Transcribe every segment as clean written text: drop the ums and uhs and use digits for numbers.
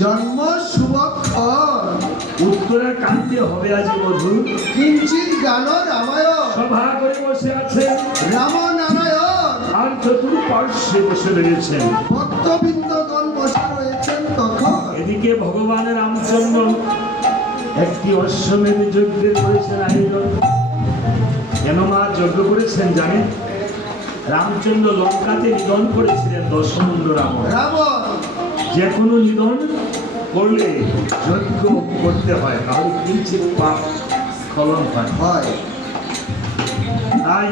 জন্ম শুভক্ষণ উত্তরে কান্তি হবে আজ বধূ কিঞ্চিত গান রামায়ণ সভা করে বসে আছে রাম নারায়ণ আর চতুর্পার্শ্বে বসে রয়েছেন ভক্তবৃন্দগণ বসে রয়েছেন তখন এদিকে ভগবান রামচন্দ্র একটি অশ্বমেধ যজ্ঞ করেছেন আয়োজন। কেন মা যজ্ঞ করেছেন জানেন? রামচন্দ্র লঙ্কাতে নিধন করেছিলেন দশমুণ্ড রাবণ। যে কোনো নিধন করলে যজ্ঞ করতে হয়, তাহলে কিঞ্চিত পাপ স্খলন হয়। তাই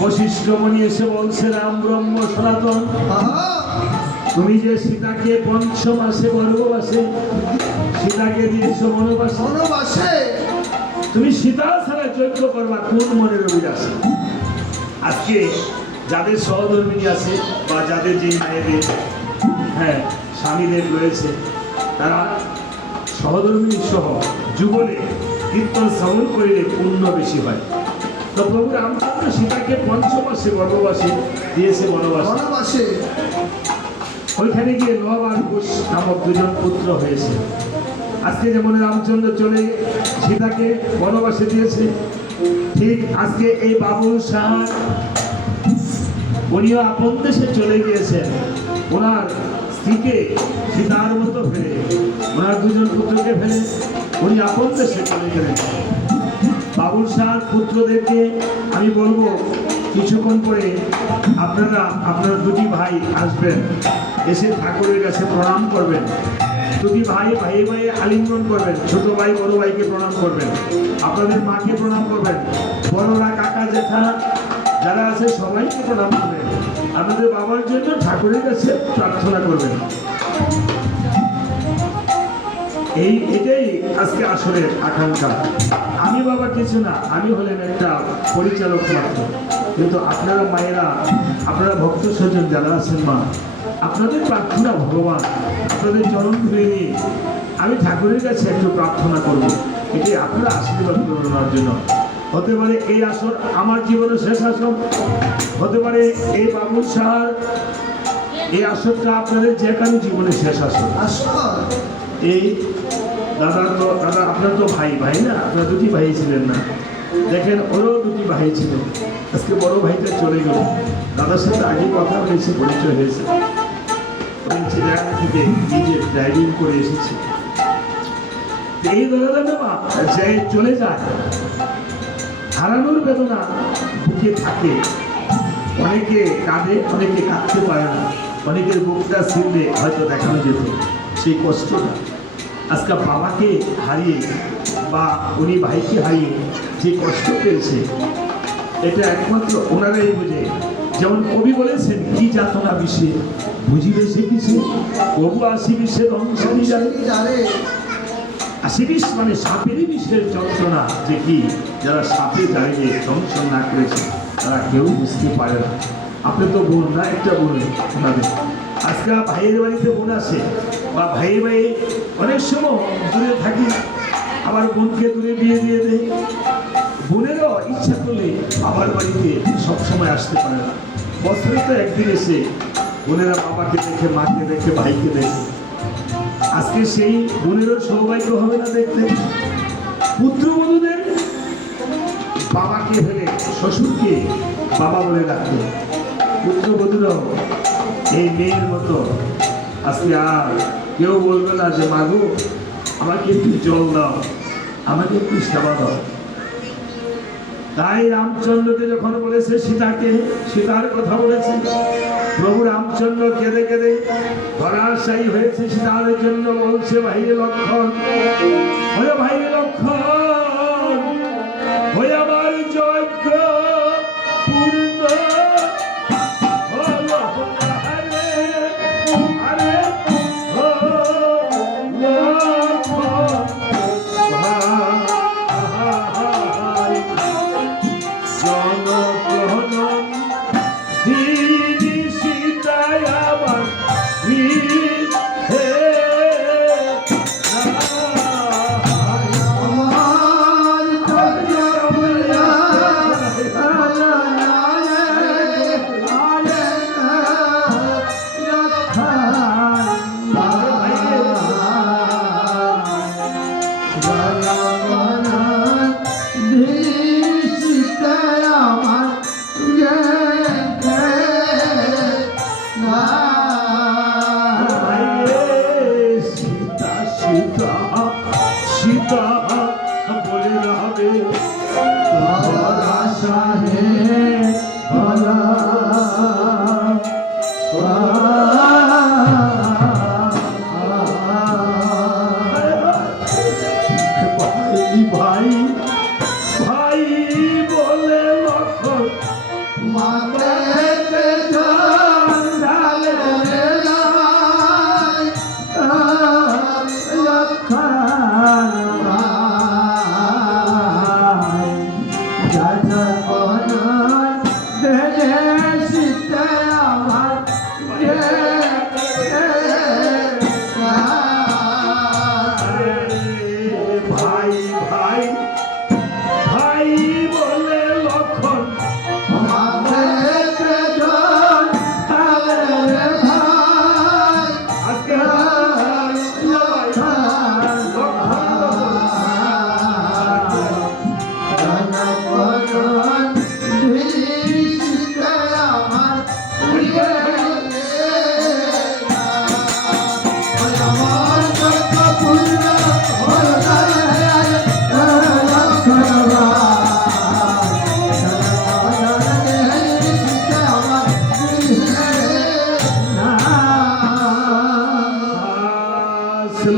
বশিষ্ঠ মুনি এসে বলছে, রাম ব্রহ্ম সনাতন, তুমি যে সীতাকে পঞ্চমাসে গর্ভবাসে সীতাকে দিয়েছো বনবাসে, তুমি সীতা ছাড়া যজ্ঞ করবা কোন মনের অভিলাষে? আজকে যাদের সহধর্মিনী আছে বা যাদের যে মায়েদের স্বামীদের রয়েছে, তারা সহধর্মিনী সহ যুগলে কীর্তন শ্রবণ করিলে পুণ্য বেশি হয়। তো প্রভু রামচন্দ্র সীতাকে পঞ্চমাসে গর্ভবাসে দিয়েছে বনবাসে। ওইখানে গিয়ে লব আর কুশ নামক দুজন পুত্র হয়েছে। আজকে যেমন রামচন্দ্র চলে সীতাকে বনবাসে দিয়েছে, ঠিক আজকে এই বাবুল শাহ উনিও আপন দেশে চলে গিয়েছেন। ওনার স্ত্রীকে সীতার মতো ফেলে, ওনার দুজন পুত্রকে ফেলে উনি আপন দেশে চলে গেলেন। বাবুল শাহ পুত্রদেরকে আমি বলবো, কিছুক্ষণ পরে আপনারা দুটি ভাই আসবেন, এসে ঠাকুরের কাছে প্রণাম করবেন। দুটি ভাই ভাইয়ে আলিঙ্গন করবেন, ছোট ভাই বড় ভাইকে প্রণাম করবেন, আপনাদের মাকে প্রণাম করবেন, বড়রা কাকা জেঠা যারা আছে সবাইকে প্রণাম করবেন, আপনাদের বাবার জন্য ঠাকুরের কাছে প্রার্থনা করবেন। এটাই আজকে আসলে আকাঙ্ক্ষা। আমি বাবা কিছু না, আমি হলেন একটা পরিচালক মাত্র। কিন্তু আপনারা মায়েরা, আপনারা ভক্ত স্বজন যারা আছেন মা, আপনাদের প্রার্থনা ভগবান আপনাদের চরণ ধরে নিয়ে আমি ঠাকুরের কাছে একটু প্রার্থনা করব, এটি আপনারা আশীর্বাদ করার জন্য। হতে পারে এই আসর আমার জীবনের শেষ আসর, হতে পারে এই বাবুল শাহর এই আসরটা আপনাদের যে কারো জীবনের শেষ আসর। এই দাদা আপনার তো ভাই না, আপনার দুটি ভাই ছিলেন না? দেখেন ওরও দুটি ভাই ছিল, আজকে বড় ভাইটা চলে গেল। দাদার সাথে আগে কথা হয়েছে, পরিচয় হয়েছে, থেকে নিজে ড্রাইভিং করে এসেছে। এই দাদা যে চলে যায়, হারানোর বেদনা বুকে থাকে, অনেকে কাঁদে, অনেকে কাঁদতে পারে না, অনেকের বুকটা ছিঁড়লে হয়তো দেখানো যেত সেই কষ্টটা। আজকে বাবাকে হারিয়ে বা উনি ভাইকে হারিয়ে যে কষ্ট পেয়েছে এটা একমাত্র ওনারাই বোঝে। যেমন কবি বলেছেন, কি যাতনা বিষে বুঝিবে সে কিসে, কবু আসি বিষের অংশী জানে। জানে আসি বিষ মানে সাপেরই বিষের যন্ত্রণা যে কি, যারা সাপে দাঁড়িয়ে দংশন না করেছে তারা কেউ বুঝতে পারে না। আপনি তো বোন না, একটা বোন ওনাদের। আজকে ভাইয়ের বাড়িতে বোন আসে বা ভাইয়ের ভাই অনেক সময় দূরে থাকি, আবার বোনকে দূরে বিয়ে দিয়ে দেয়। বোনেরও ইচ্ছা করলে বাবার বাড়িতে সবসময় আসতে পারে না। বছরে তো একদিন এসে বোনেরা বাবাকে দেখে, মাকে দেখে, ভাইকে দেখে। আজকে সেই বোনেরও সৌভাগ্য হবে না দেখতে। পুত্রবধূদের বাবাকে হলে শ্বশুরকে বাবা বলে ডাকবে, পুত্রবধূরাও এই মেয়ের মতো আজকে আর কেউ বলবে না যে মাগো আমাকে একটু জল দাও, আমাকে একটু সেবা দাও। তাই রামচন্দ্রকে যখন বলেছে সীতাকে, সীতার কথা বলেছে, প্রভু রামচন্দ্র কেঁদে কেঁদে ধরাশায়ী হয়েছে সীতার জন্য। বলছে, ভাই লক্ষণ, ওরে ভাই লক্ষণ, হয়ে আমার যজ্ঞ পূর্ণ হলো না রে, আরে ও লক্ষণ ভাই, জনগণ দিদি সীতায় আমার হে সীতা সীতা সীতা বলে রবে ভাই ভাই বলে লক্ষণ ভাই ভাই ভাই বলে লক্ষণ আজকে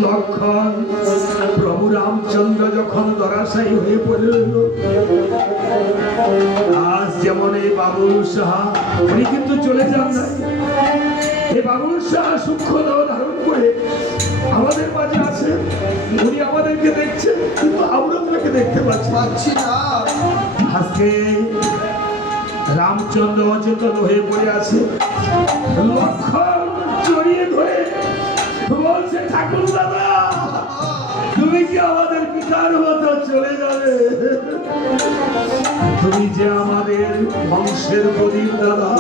লক্ষণ প্রভু রামচন্দ্র যখন ধরাশায়ী হয়ে পড়ল, আজ যেমন এই বাবুল সাহা উনি কিন্তু চলে যান না, এই বাবুল সাহা সূক্ষ্ম দেহ ধারণ করে আমাদের মাঝে আছে। উনি আমাদেরকে দেখছেন কিন্তু আমরা ওনাকে দেখতে পাচ্ছি না। আজকে রামচন্দ্র অচেতন হয়ে পড়ে আছে। লক্ষণ জড়িয়ে ধরে বলছে, ঠাকুর দাদা তুমি কি আমাদের পিতার মতো চলে যাবে? তুমি যে আমাদের বংশের প্রদীপ দাদা,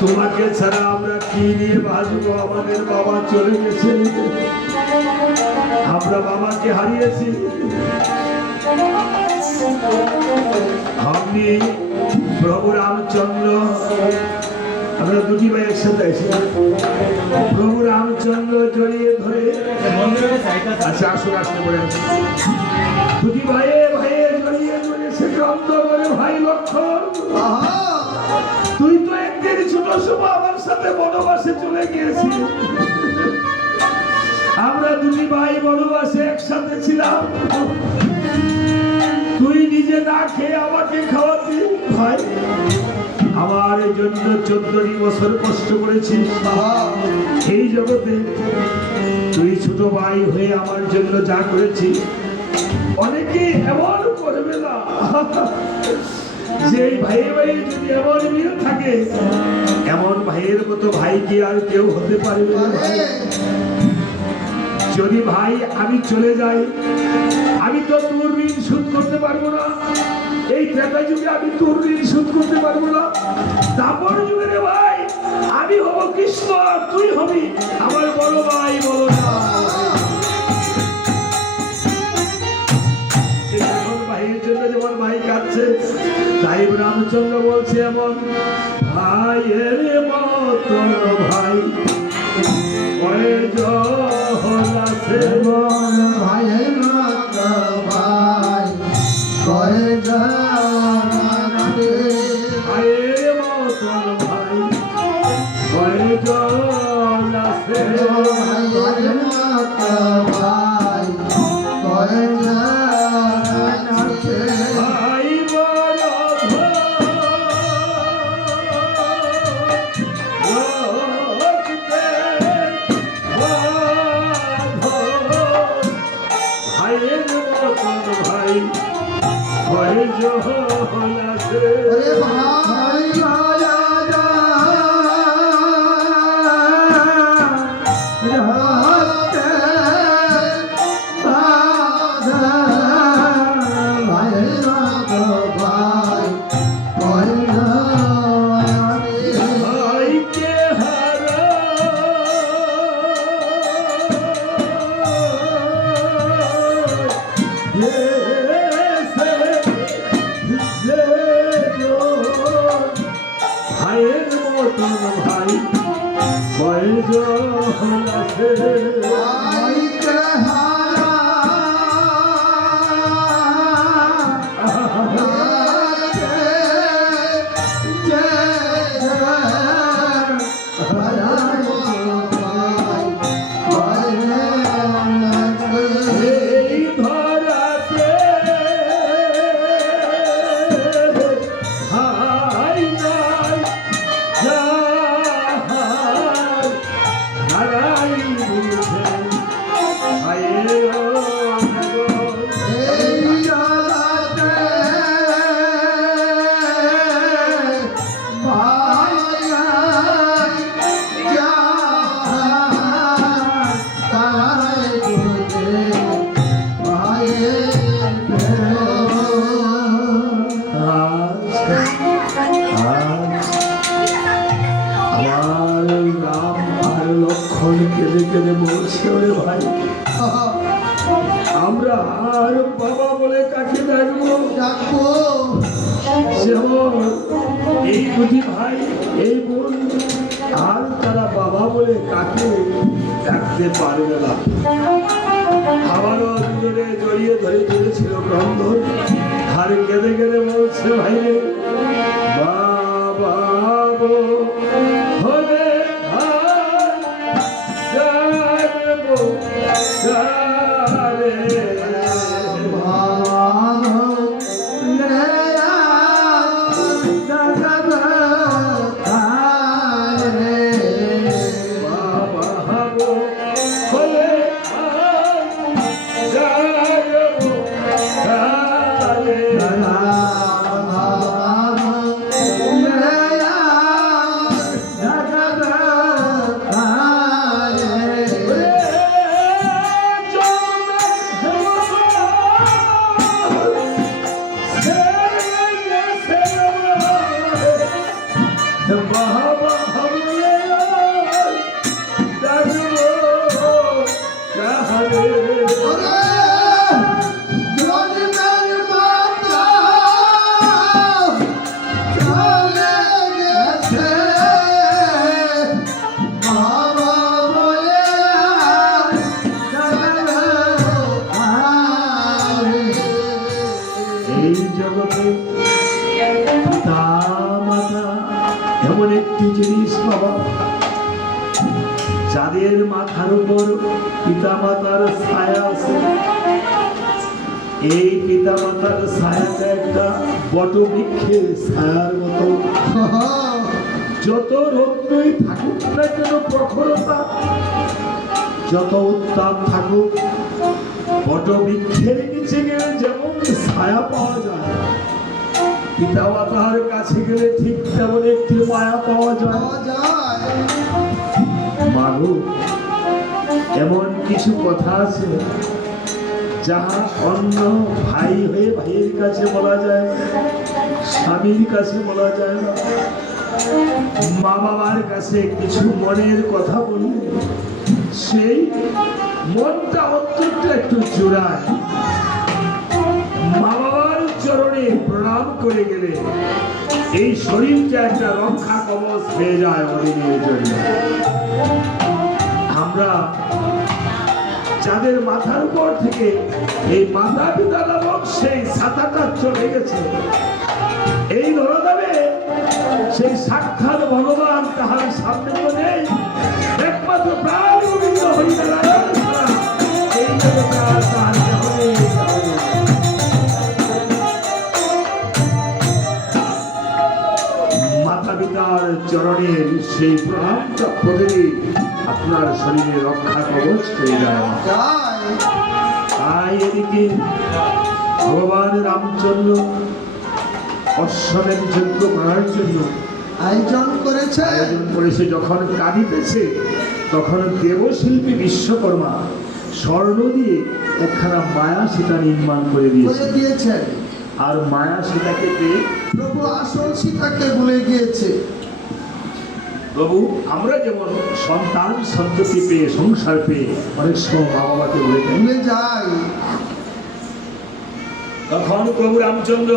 তোমাকে ছাড়া আমরা কি নিয়ে বাঁচবো? আমাদের বাবা চলে গেছে, আমরা বাবাকে হারিয়েছি। আপনি প্রভু রামচন্দ্র, আমরা দুটি ভাই একসাথে আছি, প্রভু রামচন্দ্র জড়িয়ে ধরে, আচ্ছা আসুন আসতে পড়ে দুটি ভাইয়ে ভাইয়ে জড়িয়ে ধরে সে ক্রান্ত করে, ভাই লক্ষণ তুই তো একদিন ছোট সময় আমার সাথে বনবাসে চলে গিয়েছিস, আমরা দুটি ভাই বনবাসে একসাথে ছিলাম। তুই নিজে না খেয়ে আমাকে খাওয়াতি ভাই। আমার জন্য 14 বছর কষ্ট করেছিস এই জগতে। তুই ছোট ভাই হয়ে আমার জন্য যা করেছিস অনেকে এমন করবে না। যে ভাই ভাই যদি এমন মিল থাকে, এমন ভাইয়ের মতো ভাই কি আর কেউ হতে পারবে না ভাই? যদি ভাই আমি চলে যাই, আমি তো তোর ঋণ শোধ করতে পারবো না। এই ত্রেতা যুগে আমি তোর ঋণ শোধ করতে পারবো না। দাপর যুগে রে ভাই আমি হব কৃষ্ণ, আর তুই হবি আমার বড় ভাই বলো না। ভাইয়ের জন্য যেমন ভাই কাঁদছে, তাই রামচন্দ্র বলছে এমন ভাইয়ের মতন ভাই আছে। ভাইয়ের মতো ভাই কয়জন আছে? ভাইয়ের মতন ভাই কয়জন আছে? ভাইয়ের মতো ভাই কয়জন আছে? ভাই বড় ভাইয়ের মতন ভাই কয়জন আছে? ওরে ভাই রাজা রাতে বাধা ভাইয়ের মতো ভাই কয়জন আছে? ভাইকে হারা ভাইয়ের মতন ভাই কয়জন আছে? ভাইকে হারা এই ধরাতে হাই নাই যাহার হারাই বুঝে ভাইয়ের নগর। আমার রাম আর লক্ষণ কেঁদে কেঁদে বলছে ওরে ভাই আমরা আর বাবা বলে কাকে ডাকবো? যেমন এই দুটি ভাই এই বোন আর তারা বাবা বলে কাকে ডাকতে পারবে না। আমারও দুজনে জড়িয়ে ধরে চলেছিল ক্রন্দন, আর কেঁদে কেঁদে বলছে ভাই রে বাবা হলে জানবো জানে। এই জগতে পিতা মাতা এমন একটি জিনিস বাবা, যাদের যাদের মাথার উপর পিতামাতার ছায়া আছে, এই পিতামাতার ছায়াটা একটা বটবৃক্ষের ছায়ার মতো। যত রৌদ্রই থাকুক না কেন, প্রখরতা যত উত্তাপ থাকুক, বটবৃক্ষের নিচে গেলে যেমন ছায়া পাওয়া যায়, পিতামাতার কাছে গেলে ঠিক তেমন একটি মায়া পাওয়া যায়। মাগো, এমন কিছু কথা আছে যাহা অন্য ভাই হয়ে ভাইয়ের কাছে বলা যায়, স্বামীর কাছে বলা যায় না। মা বাবার কাছে কিছু মনের কথা বললে সেই মনটা অত্যন্ত একটু জোড়ায়। মা বাবার চরণে প্রণাম করে গেলে এই শরীরটা একটা রক্ষা কবচ হয়ে যায় অদিনের জন্য। আমরা যাদের মাথার উপর থেকে এই মাতা পিতা নামক সেই ছাতাটা চলে গেছে, এই ধরদাবে সেই সাক্ষাৎ ভগবান তাহার সামনে তো নেই, একমাত্র প্রাণ গোবিন্দ হরিনারায়ণ ছাড়া এই জগতে আর তাহার কেহ নেই। মাতা পিতার চরণের সেই প্রণামটা প্রতিদিন আপনার শরীরে রক্ষা কবচ হয়ে যায়। তাই এদিকে ভগবান রামচন্দ্র অশ্বমেধ যজ্ঞ করার জন্য আয়োজন করেছে। যখন কাঁদিতেছে তখন দেবশিল্পী বিশ্বকর্মা স্বর্ণ দিয়ে একখানা মায়া সীতা নির্মাণ করে দিয়েছে। আর মায়া সীতাকে পেয়ে প্রভু আসল সীতাকে ভুলে গিয়েছে। প্রভু, আমরা যেমন সন্তান সন্ততি পেয়ে সংসার পেয়ে অনেক সময় মা বাবাকে ভুলে যাই, তখন প্রভু রামচন্দ্র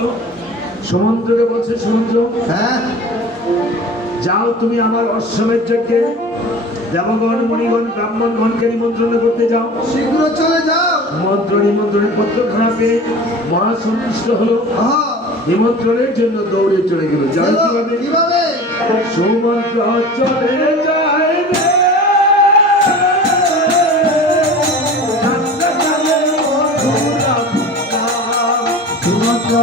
সমুদ্রকে বলছে, সমুদ্র হ্যাঁ যাও, তুমি আমার অশ্বমেধ যজ্ঞে দেবগণ মণিগণ ব্রাহ্মণগণকে নিমন্ত্রণ করতে যাও, শীঘ্র চলে যাও। নিমন্ত্রণের পত্রখানা পেয়ে মহা সন্তুষ্ট হলো, নিমন্ত্রণের জন্য দৌড়ে চলে গেল। জানো কিভাবে? সুমন্ত্র চলে যায় রে, সুমন্ত্র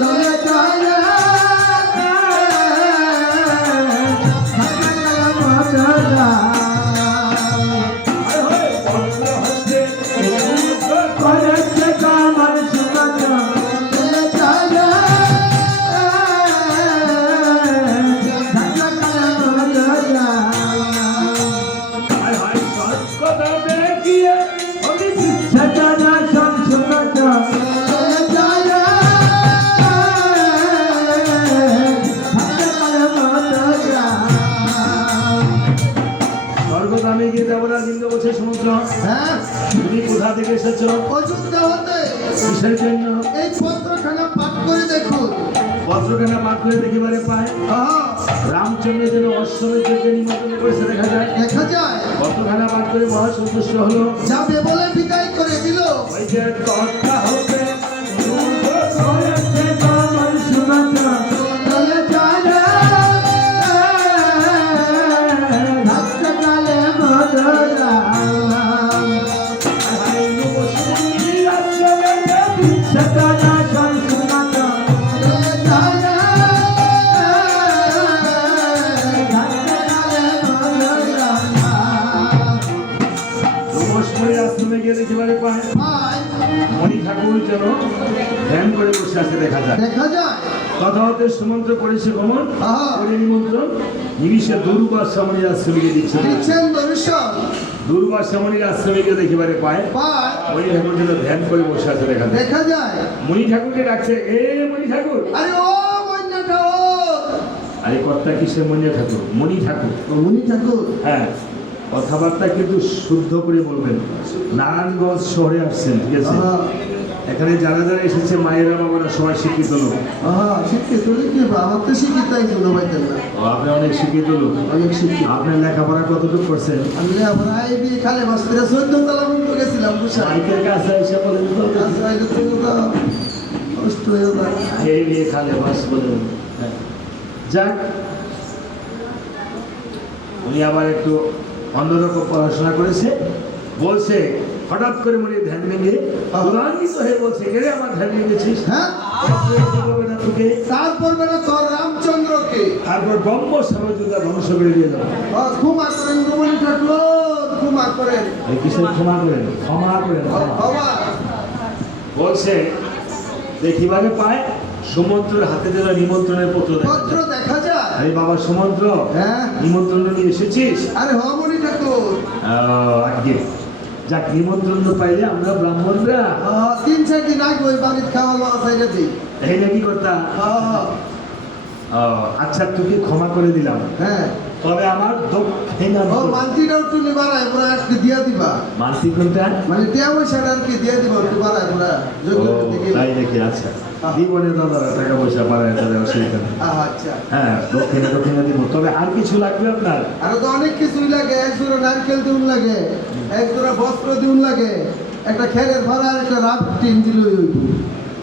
চলে যায় রে, তুমি কোথা থেকে এসেছো? অযোধ্যা হতে। কিসের জন্য? এই পত্রখানা পাঠ করে দেখুন। পত্রখানা পাঠ করে দেখিবারে পায় রামচন্দ্রের জন্য অশ্বমেধ যজ্ঞে নিমন্ত্রণ করেছে দেখা যায়। পত্রখানা পাঠ করে মহা সন্তুষ্ট হলো, যাবে বলে বিদায় করে দিল। ওই যে কথা হবে মণি ঠাকুর যেন ধ্যান করে বসে আছে দেখা যায়। কথা হতে সুমন্ত্র করেছে গমন করে নিমন্ত্রণ নিমিষে দুর্বাসা মণির আশ্রমীকে দিচ্ছেন। দুর্বাসা মণির আশ্রমীকে দেখিবারে পায় মণি ঠাকুর যেন ধ্যান করে বসে আছে দেখা যায়। মণি ঠাকুরকে ডাকছে, এ মণি ঠাকুর। আরে কর্তা কিসের মণি ঠাকুর? মণি ঠাকুর। মণি ঠাকুর, হ্যাঁ, কথাবার্তা কিন্তু শুদ্ধ করে বলবেন। নারায়ণগঞ্জ শহরে আসছেন, ঠিক আছে? এখানে যারা যারা এসেছে মায়েরা বাবারা সবাই শিক্ষিত লোক। শিক্ষিত কি? আমার তো শিক্ষিত একজন পাইতেন না। আপনি অনেক শিক্ষিত লোক। অনেক শিক্ষিত। আপনার লেখাপড়া কতটুকু করছেন? আমি লেখাপড়া খালে মাস্টারে 14 তলা পর্যন্ত গেছিলাম। মাইকের কাছে এসে বলেন তো কষ্ট হয়ে যায়। এই নিয়ে খালে বাস বলেন। যাক, উনি আবার একটু অন্যরকম পড়াশোনা করেছে, বলছে হঠাৎ করে মনে ধ্যান ভেঙে রাগান্বিত হয়ে বলছে, এরে আমার ধ্যান ভেঙেছিস, হ্যাঁ না তোকে, তারপর বেলা তোর রামচন্দ্রকে তারপর ব্রহ্ম সাম্রাজ্যটা ধ্বংস করে দিয়ে যাবো। ক্ষমা করেন রমণী ঠাকুর, ক্ষমা করেন। এই কিসের ক্ষমা করেন? ক্ষমা করেন, ক্ষমা। ক্ষমা বলছে দেখিবারে পায় সমুদ্রের হাতে দেওয়া নিমন্ত্রণের পত্র দেখা পত্র যায়। দেখা যায়। আরে বাবা সমুদ্র, হ্যাঁ নিমন্ত্রণ নিয়ে এসেছিস? আরে রমণী ঠাকুর, আগে যাক, নিমন্ত্রণ পাইলে আমরা ব্রাহ্মণরা 3-4 দিন আগে ওই বাড়ির খাওয়া দাওয়া চাইলে দিই। এই নাকি করতা? আচ্ছা, তোকে ক্ষমা করে দিলাম, হ্যাঁ তবে আমার দক্ষিণা ও মানতিটাও একটু নিবারায় পুরো আজকে দিয়া দিবা, মানসিক কোনটা? মানে দেয়া পয়সাটা আর কি দিয়ে দিবা একটু বাড়ায় পুরা ও তাই নাকি? আচ্ছা, জীবনে দাদা টাকা পয়সা বাড়ায় তাহলে অসুবিধা নেই। আচ্ছা হ্যাঁ, দক্ষিণা দক্ষিণা দিব, তবে আর কিছু লাগবে আপনার? আরো তো অনেক কিছুই লাগে, এক জোড়া নারকেল দিউন লাগে, এক জোড়া বস্ত্র দিউন লাগে, একটা খেরের ভাড়া আর একটা রাত টিন দিল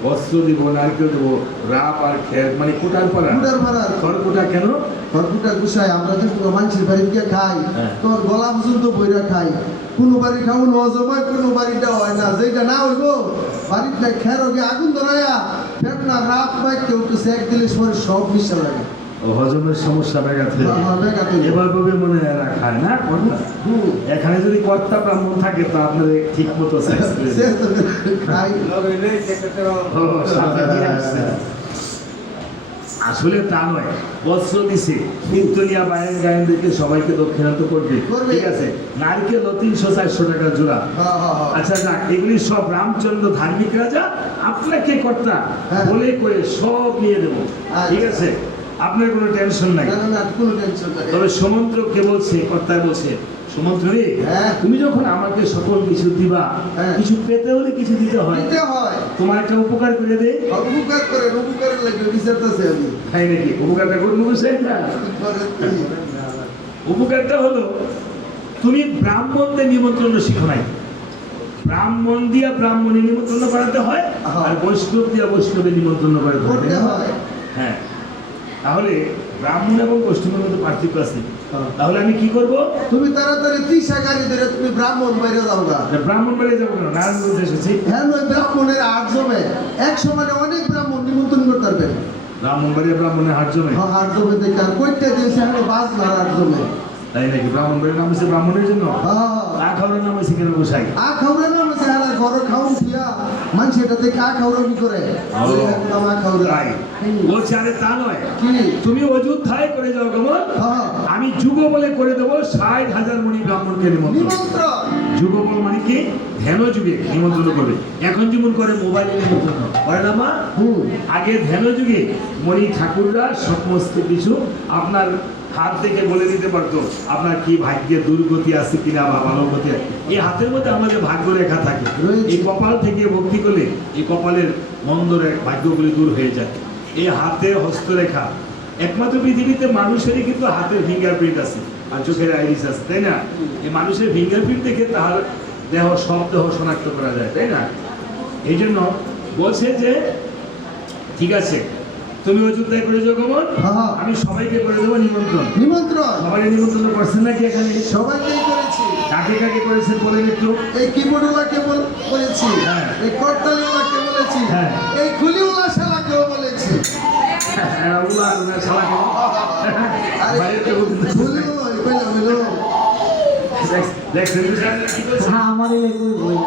বস্ত্র দিব, নারকেল দেবো, রাপ আর খের, মানে কোটার পরা কুটার ভাড়া খড়কুটা। কেন? খড়কুটা গুছাই আমরা তো মানুষের বাড়িতে খাই, হ্যাঁ। তোর গলা পর্যন্ত বইরা খাই, কোনো বাড়ি খাওয়ান অজমায়, কোনো বাড়িটা হয় না, যেটা না হইব বাড়িতে খের হোক আগুন ধরাইয়া ফেটনা রাত পাই কেউ তো সেক দিলে শরীর সব মিশা লাগে। ও হজমের সমস্যা বেগাতে বেগাতে এবার কবে মনে হয় এরা খায় না কর্তা? এখানে যদি কর্তা ব্রাহ্মণ থাকে তো আপনাদের ঠিক মতো sex করে সে দেবে। তো খাই। ও, সাথে নিয়ে আসছে। আসলে তা নয়, বস্ত্র দিছে, কীর্তনিয়া বায়ন গায়ন দেখে সবাইকে দক্ষিণান্ত করবে, করবে। ঠিক আছে। নারকেল 300-400 টাকা জোড়া। হ্যাঁ, হ্যাঁ, হ্যাঁ। আচ্ছা যাক, এগুলি সব রামচন্দ্র ধার্মিক রাজা আপনাকে কর্তা হ্যাঁ। বলে করে সব নিয়ে দেবো, ঠিক আছে, আপনার কোনো টেনশন নাই। না, না, না, কোনো টেনশন নাই। তবে সমন্ত্রকে বলছে, কর্তা বলছে, সমন্ত্র রে, হ্যাঁ। তুমি যখন আমাকে সকল কিছু দিবা, হ্যাঁ। কিছু পেতে হলে কিছু দিতে হয়, দিতে হয়। তোমার একটা উপকার করে দে। উপকার করে, উপকারের লাগে বিচারতেছে আমি। তাই নাকি? উপকারটা করবো বুঝছেন না? উপকারটা হলো, তুমি ব্রাহ্মণদের নিমন্ত্রণ শিখো নাই, ব্রাহ্মণ দিয়া ব্রাহ্মণে নিমন্ত্রণ করাতে হয়, আর বৈষ্ণব দিয়া বৈষ্ণবের নিমন্ত্রণ করাতে হয়, করতে হয়। হ্যাঁ। তাহলে ব্রাহ্মণ এবং বৈষ্ণবের মধ্যে পার্থক্য আছে। হ্যাঁ। তাহলে আমি কি করব? তুমি তাড়াতাড়ি 30 গাড়ি ধরে তুমি ব্রাহ্মণ বাইরে যাও গা। ব্রাহ্মণ বাড়ি যাবো কেন? নারায়ণগঞ্জে এসেছি। হ্যাঁ, ওই ব্রাহ্মণের আট জমে এক সময় অনেক ব্রাহ্মণ নিমন্ত্রণ করতে পারবেন। ব্রাহ্মণ বাড়ি ব্রাহ্মণের হাট জমে, হ্যাঁ, আট জমে দেখে আর কইতে দিয়েছে এখন বাস না আট জমে। তাই নাকি? ব্রাহ্মণ বাড়ির নাম হচ্ছে ব্রাহ্মণের জন্য, হ্যাঁ, চা খাওয়ার নাম হচ্ছে কেন গোসাই? আ খাওয়া না মানে হারা ঘর খাওন দিয়া মানুষ এটা দেখে আ খাওয়াবি করে আ খাওয়া তাই বলছে, আরে তা নয়, কি তুমি অযোধ্যায় করে যাও কেমন, হ্যাঁ আমি যুগ বলে করে দেবো 60,000 মণি ব্রাহ্মণকে নিমন্ত্রণ। নিমন্ত্রণ যুগ বল মানে কি? ধ্যান যুগে নিমন্ত্রণ করবে। এখন যেমন করে মোবাইলে নিমন্ত্রণ করে না মা, আগে ধ্যান যুগে মণি ঠাকুররা সমস্ত কিছু আপনার হাত থেকে বলে দিতে পারতো আপনার কি ভাগ্যে দুর্গতি আছে কিনা বা ভালো গতি আছে। এই হাতের মধ্যে আমাদের ভাগ্য রেখা থাকে, এই কপাল থেকে ভক্তি করলে এই কপালের মন্দ ভাগ্যগুলি দূর হয়ে যায়। এই হাতের হস্তরেখা একমাত্র পৃথিবীতে মানুষেরই কিন্তু হাতের ফিঙ্গারপ্রিন্ট আছে আর চোখের আইরিস আছে, তাই না? এই মানুষের ফিঙ্গারপ্রিন্ট দেখে তার দেহ সব দেহ শনাক্ত করা যায়, তাই না? এই জন্য বলছে যে ঠিক আছে, তুমি অযোধ্যায় করে যাও গমন, হ্যাঁ। আমি সবাইকে করে দেবো নিমন্ত্রণ। নিমন্ত্রণ সবাই নিমন্ত্রণ করছেন নাকি এখানে? সবাইকেই করেছি। কাকে কাকে করেছেন বলেন একটু। এই কিবোর্ডওয়ালাকে বলেছি, হ্যাঁ। এই করতালিওয়ালাকে বলেছি, হ্যাঁ। এই খুলিওয়ালা শালাকেও বলেছি। আরে বাইরে বলতে খুলিও ওই কইলা হইলো দেখছেন হ্যাঁ আমারই লাগবে বই।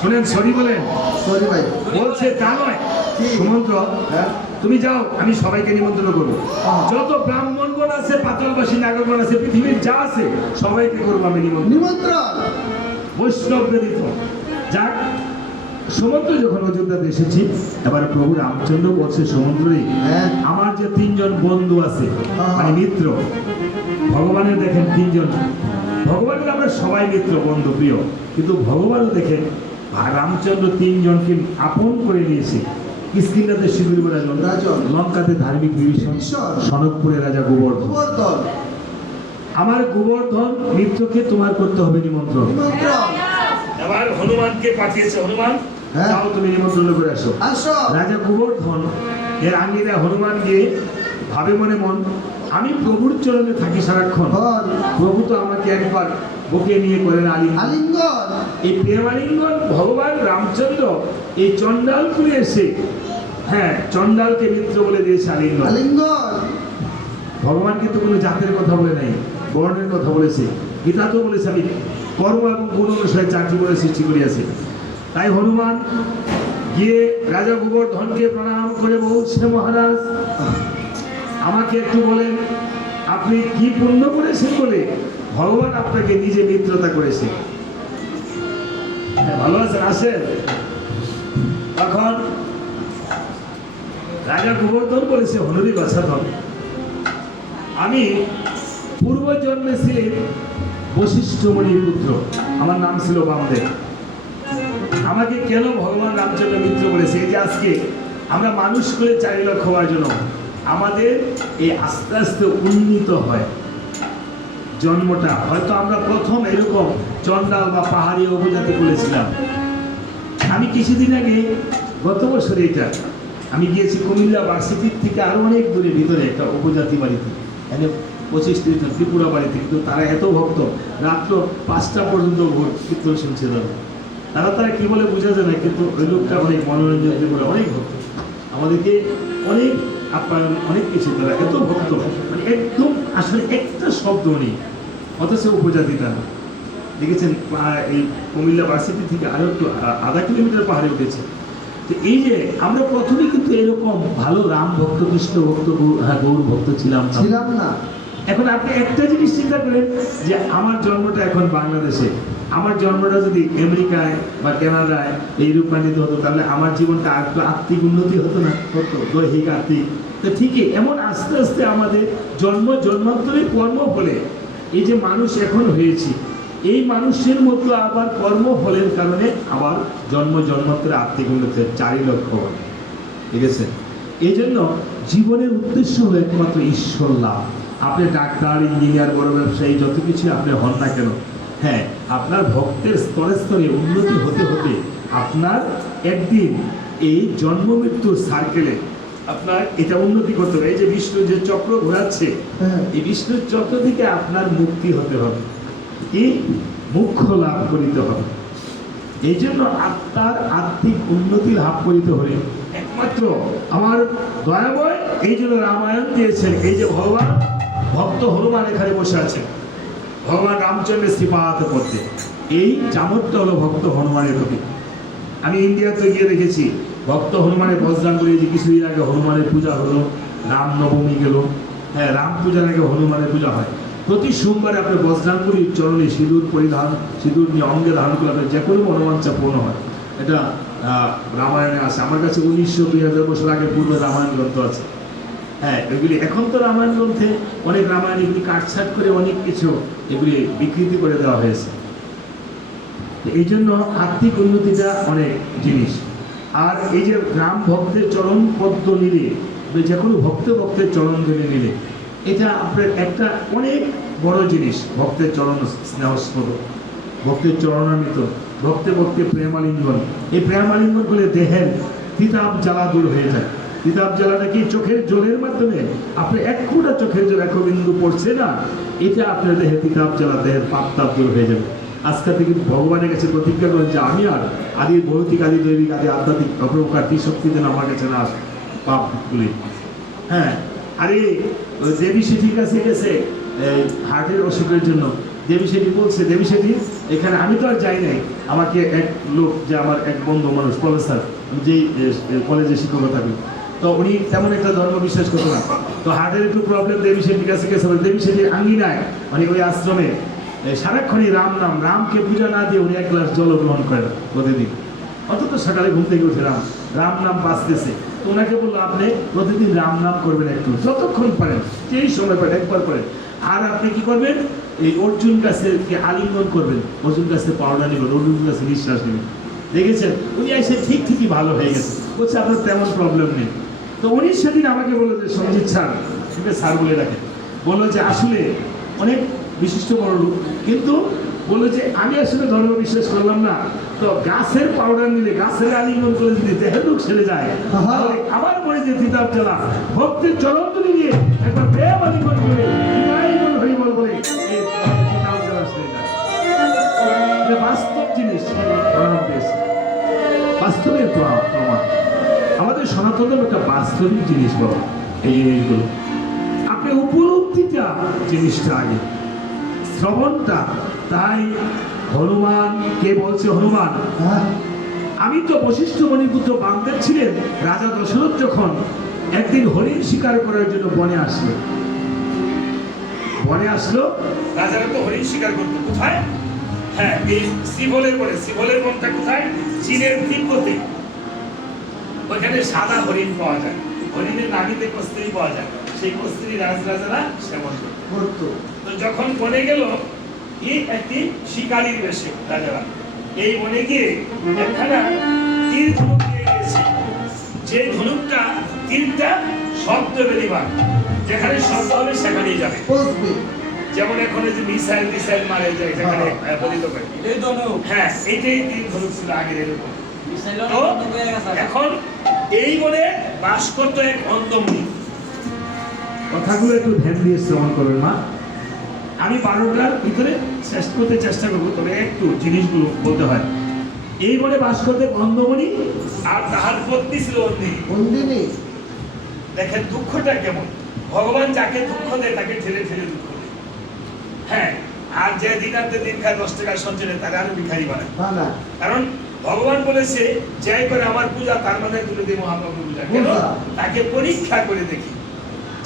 শুনেন, সরি বলেন। সরি ভাই। বলছে তা নয়, কি? সুমন্ত্র হ্যাঁ তুমি যাও, আমি সবাইকে নিমন্ত্রণ করবো। হ্যাঁ। যত ব্রাহ্মণগণ আছে, পাতালবাসী নাগরগণ আছে, পৃথিবীর যা আছে সবাইকে করবো আমি নিমন্ত্রণ, নিমন্ত্রণ বৈষ্ণব ব্যতীত। যাক, সমুদ্র যখন অযোধ্যাতে এসেছি, এবার প্রভু রামচন্দ্র বলছে, সমুদ্রে হ্যাঁ আমার যে 3 জন বন্ধু আছে, হ্যাঁ। মানে মিত্র, ভগবানের দেখেন 3 জন, ভগবানের আমরা সবাই মিত্র বন্ধু প্রিয়, কিন্তু ভগবানও দেখেন রামচন্দ্র 3 জনকে আপন করে নিয়েছে। কিষ্কিন্ধাতে শিবির রাজন, রাজন। লঙ্কাতে ধার্মিক বিভীষণ, বিভীষণ। সনকপুরে রাজা গোবর্ধন। গোবর্ধন আমার গোবর্ধন মিত্রকে তোমার করতে হবে নিমন্ত্রণ। নিমন্ত্রণ এবার হনুমানকে পাঠিয়েছে, হনুমান হ্যাঁ। যাও তুমি নিমন্ত্রণ করে আসো। আসো রাজা গোবর্ধন এর আঙ্গিরা হনুমান গিয়ে ভাবে মনে মন, আমি প্রভুর চরণে থাকি সারাক্ষণ। হন প্রভু তো আমাকে একবার বুকে নিয়ে করেন আলিঙ্গন। আলিঙ্গন এই প্রেম আলিঙ্গন ভগবান রামচন্দ্র এই চণ্ডালপুরে এসে, হ্যাঁ, চণ্ডালকে মিত্র বলে দিয়েছে আলিঙ্গন। আলিঙ্গন ভগবান কিন্তু কোনো জাতের কথা বলে নাই, বর্ণের কথা বলেছে। গীতা তো বলেছে আমি কর্ম এবং গুণ অনুসারে চারটি বলে সৃষ্টি করিয়াছি। তাই হনুমান গিয়ে রাজা গোবর্ধনকে প্রণাম করে বলছে, মহারাজ আমাকে একটু বলেন আপনি কি পুণ্য করেছেন বলে ভগবান আপনাকে নিজে মিত্রতা করেছে। হ্যাঁ, ভালো আছেন, আসেন। তখন রাজা গোবর্ধন বলেছে, হনুরি বাছাধন, আমি পূর্বজন্মে ছিলেন বশিষ্ঠ মুনির পুত্র, আমার নাম ছিল বামদেব। আমাকে কেন ভগবান রামচন্দ্র মিত্র বলেছে? এই যে আজকে আমরা মানুষ করে 4 লক্ষ হওয়ার জন্য আমাদের এই আস্তে আস্তে উন্নীত হয় জন্মটা। হয়তো আমরা প্রথম এরকম চণ্ডাল বা পাহাড়ি উপজাতি বলেছিলাম। আমি কিছুদিন আগে, গত বছর এটা আমি গিয়েছি কুমিল্লা ভার্সিটির থেকে আরো অনেক দূরে ভিতরে একটা উপজাতি বাড়িতে, এখানে 25-30 জন ত্রিপুরা বাড়িতে, কিন্তু তারা এত ভক্ত, রাত্র 5টা পর্যন্ত কীর্তন শুনছে। তারা কি বলে বোঝা যায় না, কিন্তু ওই লোকটা অনেক মনোরঞ্জন ত্রিপুরা, অনেক ভক্ত, আমাদেরকে অনেক আপ্যায়ন, অনেক কিছু। তারা এত ভক্ত, মানে একদম আসলে একটা শব্দ নেই, অথচ উপজাতিটা দেখেছেন এই কুমিল্লা ভার্সিটি থেকে আরো একটু আধা কিলোমিটার পাহাড়ে উঠেছে। তো এই যে আমরা প্রথমে কিন্তু এরকম ভালো রাম ভক্ত, কৃষ্ণ ভক্ত, গৌর ভক্ত ছিলাম না। এখন আপনি একটা জিনিস চিন্তা করেন যে আমার জন্মটা এখন বাংলাদেশে, আমার জন্মটা যদি আমেরিকায় বা কানাডায় এইরূপ মানিত হতো, তাহলে আমার জীবনটা আর একটু আত্মিক উন্নতি হতো না, হতো দৈহিক আত্মিক। তো ঠিকই এমন আস্তে আস্তে আমাদের জন্মান্তরে কর্ম ফলে এই যে মানুষ এখন হয়েছি, এই মানুষের মতো আবার কর্ম ফলের কারণে আবার জন্মান্তরে আত্মিক উন্নতি 4 লক্ষ, ঠিক আছে? এই জন্য জীবনের উদ্দেশ্য হলো একমাত্র ঈশ্বর লাভ। আপনি ডাক্তার, ইঞ্জিনিয়ার, বড় ব্যবসায়ী, যত কিছু আপনি হন না কেন, হ্যাঁ, আপনার ভক্তের স্তরে স্তরে উন্নতি হতে হতে আপনার একদিন এই জন্ম মৃত্যুর সার্কেলে আপনার এটা উন্নতি করতে হবে। এই যে বিষ্ণু যে চক্র ঘোরাচ্ছে, এই বিষ্ণুর চক্র থেকে আপনার মুক্তি হতে হবে, কি মুখ্য লাভ করিতে হবে। এই জন্য আত্মার আত্মিক উন্নতি লাভ করিতে হলে একমাত্র আমার দয়াময় এই জন্য রামায়ণ দিয়েছেন। এই যে ভগবান ভক্ত হনুমান এখানে বসে আছে, ভগবান রামচন্দ্রের শ্রীপাদ করতে, এই চামচটা হলো ভক্ত হনুমানের প্রতি। আমি ইন্ডিয়াতে গিয়ে দেখেছি ভক্ত হনুমানের বজরান করে, যে কিছুদিন আগে হনুমানের পূজা হলো, রাম নবমী গেল, হ্যাঁ, রাম পূজার আগে হনুমানের পূজা হয়। প্রতি সোমবারে আপনার বজরাঙ্গুলির চরণে সিঁদুর পরিধান, সিঁদুর নিয়ে অঙ্গে ধারণ করলে আপনার যে কোনো মনোবাঞ্ছা পূর্ণ হয়। এটা রামায়ণে আছে। আমার কাছে 1900-2000 বছর আগে পূর্বে রামায়ণ গ্রন্থ আছে। হ্যাঁ, এগুলি এখন তো রামায়ণ গ্রন্থে অনেক রামায়ণ এগুলি কাটছাট করে অনেক কিছু এগুলি বিকৃতি করে দেওয়া হয়েছে। এই জন্য আত্মিক উন্নতিটা অনেক জিনিস। আর এই যে রাম ভক্তের চরণ পদ্ম নিলে, যে কোনো ভক্তের চরণ ধরে নিলে, এটা আপনার একটা অনেক বড় জিনিস। ভক্তের চরণ স্নেহস্পদ, ভক্তের চরণান্বিত, ভক্তে প্রেমালিঙ্গন। এই প্রেমালিঙ্গন করলে দেহের তিতাব জ্বালা দূর হয়ে যায়। তিতাব জ্বালাটা কি? চোখের জলের মাধ্যমে আপনি 1 ফোঁটা চোখের জল 1 বিন্দু পড়ছে না, এটা আপনার দেহে তিতাব জ্বালা, দেহের পাপ তাপ দূর হয়ে যাবে। আজকে থেকে ভগবানের কাছে প্রতিজ্ঞা করেন যে আমি আর আদি ভৌতিক, আদি দৈবিক, আদি আধ্যাত্মিক অপ্রকার ত্রিশক্তি যেন আমার কাছে না পাপ গুলি। হ্যাঁ, আরে দেবী সেঠি কাছে গেছে হার্টের অসুখের জন্য। দেবী সেঠি বলছে, দেবী সেঠি এখানে আমি তো আর যাই নাই, আমাকে এক লোক, যে আমার এক বন্ধু মানুষ, প্রফেসর, যেই কলেজে শিক্ষকতা করি, তো উনি তেমন একটা ধর্ম বিশ্বাস করতো না। তো হার্টের একটু প্রবলেম, দেবী সেঠির কাছে গেছে। দেবী সেঠির আঙ্গিনায়, মানে ওই আশ্রমে সারাক্ষণই রাম নাম, রামকে পূজা না দিয়ে উনি 1 গ্লাস জল গ্রহণ করেন প্রতিদিন। অন্তত সকালে ঘুম থেকে উঠে রাম নাম বাঁচতেছে। তো ওনাকে বললো আপনি প্রতিদিন রাম নাম করবেন, একটু যতক্ষণ পারেন, যেই সময় পারেন একবার করেন। আর আপনি কি করবেন? এই অর্জুন গাছকে আলিঙ্গন করবেন, অর্জুন গাছের পাউডার নেবেন, অর্জুন গাছে নিঃশ্বাস নেবেন। দেখেছেন উনি এসে ঠিকই ভালো হয়ে গেছে, বলছে আপনার তেমন প্রবলেম নেই। তো উনি সেদিন আমাকে বললো যে সঞ্জিত স্যার, ঠিক স্যার বলে রাখে, বললো যে আসলে অনেক বিশিষ্ট বড় লোক, কিন্তু বললো যে আমি আসলে ধর্ম বিশ্বাস করলাম না, তো গাছের পাউডার নিলে, গাছের আলিঙ্গন করে যদি দেহের রোগ সেরে যায়, তাহলে আমার মনে যে তিতাব জ্বালা, ভক্তির চরণ তুলে নিয়ে একবার প্রেম আলিঙ্গন বাস্তবের প্রমাণ। আমাদের সনাতন একটা বাস্তবিক জিনিস বাবা, এই জিনিসগুলো আপনি উপলব্ধিটা জিনিসটা আগে, শ্রবণটা। তাই হনুমান, কে বলছে হনুমান? হ্যাঁ আমি তো বশিষ্ঠ মণিপুত্র বামদেব ছিলেন। রাজা দশরথ যখন একদিন হরিণ শিকার করার জন্য বনে আসলো, রাজারা তো হরিণ শিকার করতো কোথায়? হ্যাঁ, এই শিবলের বনে। শিবলের বনটা কোথায়? চীনের তিব্বতে। ওইখানে সাদা হরিণ পাওয়া যায়, হরিণের নাভিতে কস্তুরী পাওয়া যায়, সেই কস্তুরী রাজরাজারা সেবন করতো। করতো। তো যখন বনে গেল, এই একটি শিকারীর বেশে রাজারা এই বনে গিয়ে একখানা তীর ধনুক নিয়ে গেছে। যে ধনুকটা, তীরটা শব্দ বেরিবার, যেখানে শব্দ হবে সেখানেই যাবে। বসবে। যেমন এখন যে মিসাইল মারে যায়, যেখানে পতিত করে। হ্যাঁ, এইটাই তীর ধনুক ছিল আগের এরকম। তো এখন এই বনে বাস করতো এক অন্ধমুনি। কথাগুলো একটু ধ্যান দিয়ে শ্রবণ করবেন মা। আমি 12টার ভিতরে শেষ করতে চেষ্টা করবো, তবে একটু জিনিসগুলো বলতে হয়। এই বনে বাস করতে অন্ধমণি, আর তাহার পত্নী ছিল অন্ধিনী। দেখেন দুঃখটা কেমন। ভগবান যাকে দুঃখ দেয় তাকে ঠেলে ঠেলে দুঃখ দেয়। হ্যাঁ, আর যে দিনান্তে দিন খায় 10 টাকা সঞ্চয় তাকে আরো ভিখারি বানায়। কারণ ভগবান বলেছে, জয় করে আমার পূজা তার মাথায় তুলে দিয়ে মহাপ্রভু পূজা। কেন? তাকে পরীক্ষা করে দেখি।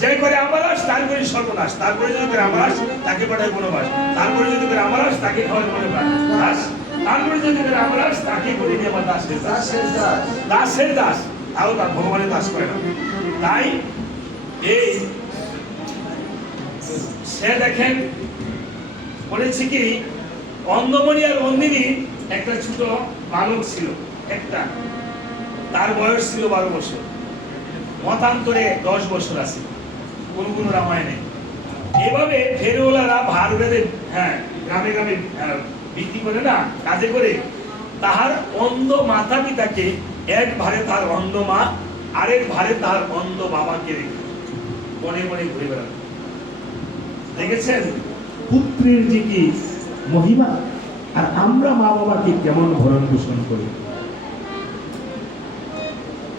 জয় করে আমার আস, তারপরে সর্বনাশ। তারপরে যদি করে আমার আস, তাকে পাঠায় বনবাস। তারপরে যদি করে আমার আস, তাকে খাওয়ায় বনবাস। তারপরে যদি করে আমার আস, তাকে করে নিয়ে আমার দাসের দাস। তাও তার ভগবানের দাস করে না। তাই এই সে দেখেন বলেছি কি, অন্ধমণি আর অন্ধিনী একটা ছোট বালক ছিল একটা, তার বয়স ছিল 12 বছর, মতান্তরে 10 বছর আছে কোন রামায়ণে। এভাবে ফেরওয়ালারা ভার বেঁধে, হ্যাঁ, গ্রামে গ্রামে বিক্রি করে না, কাজে করে তাহার অন্ধ মাতা পিতাকে এক ভারে তার অন্ধ মা, আরেক ভারে তার অন্ধ বাবাকে রেখে বনে বনে ঘুরে বেড়ান। দেখেছেন পুত্রের যে কি মহিমা, আর আমরা মা বাবাকে কেমন ভরণ পোষণ করি।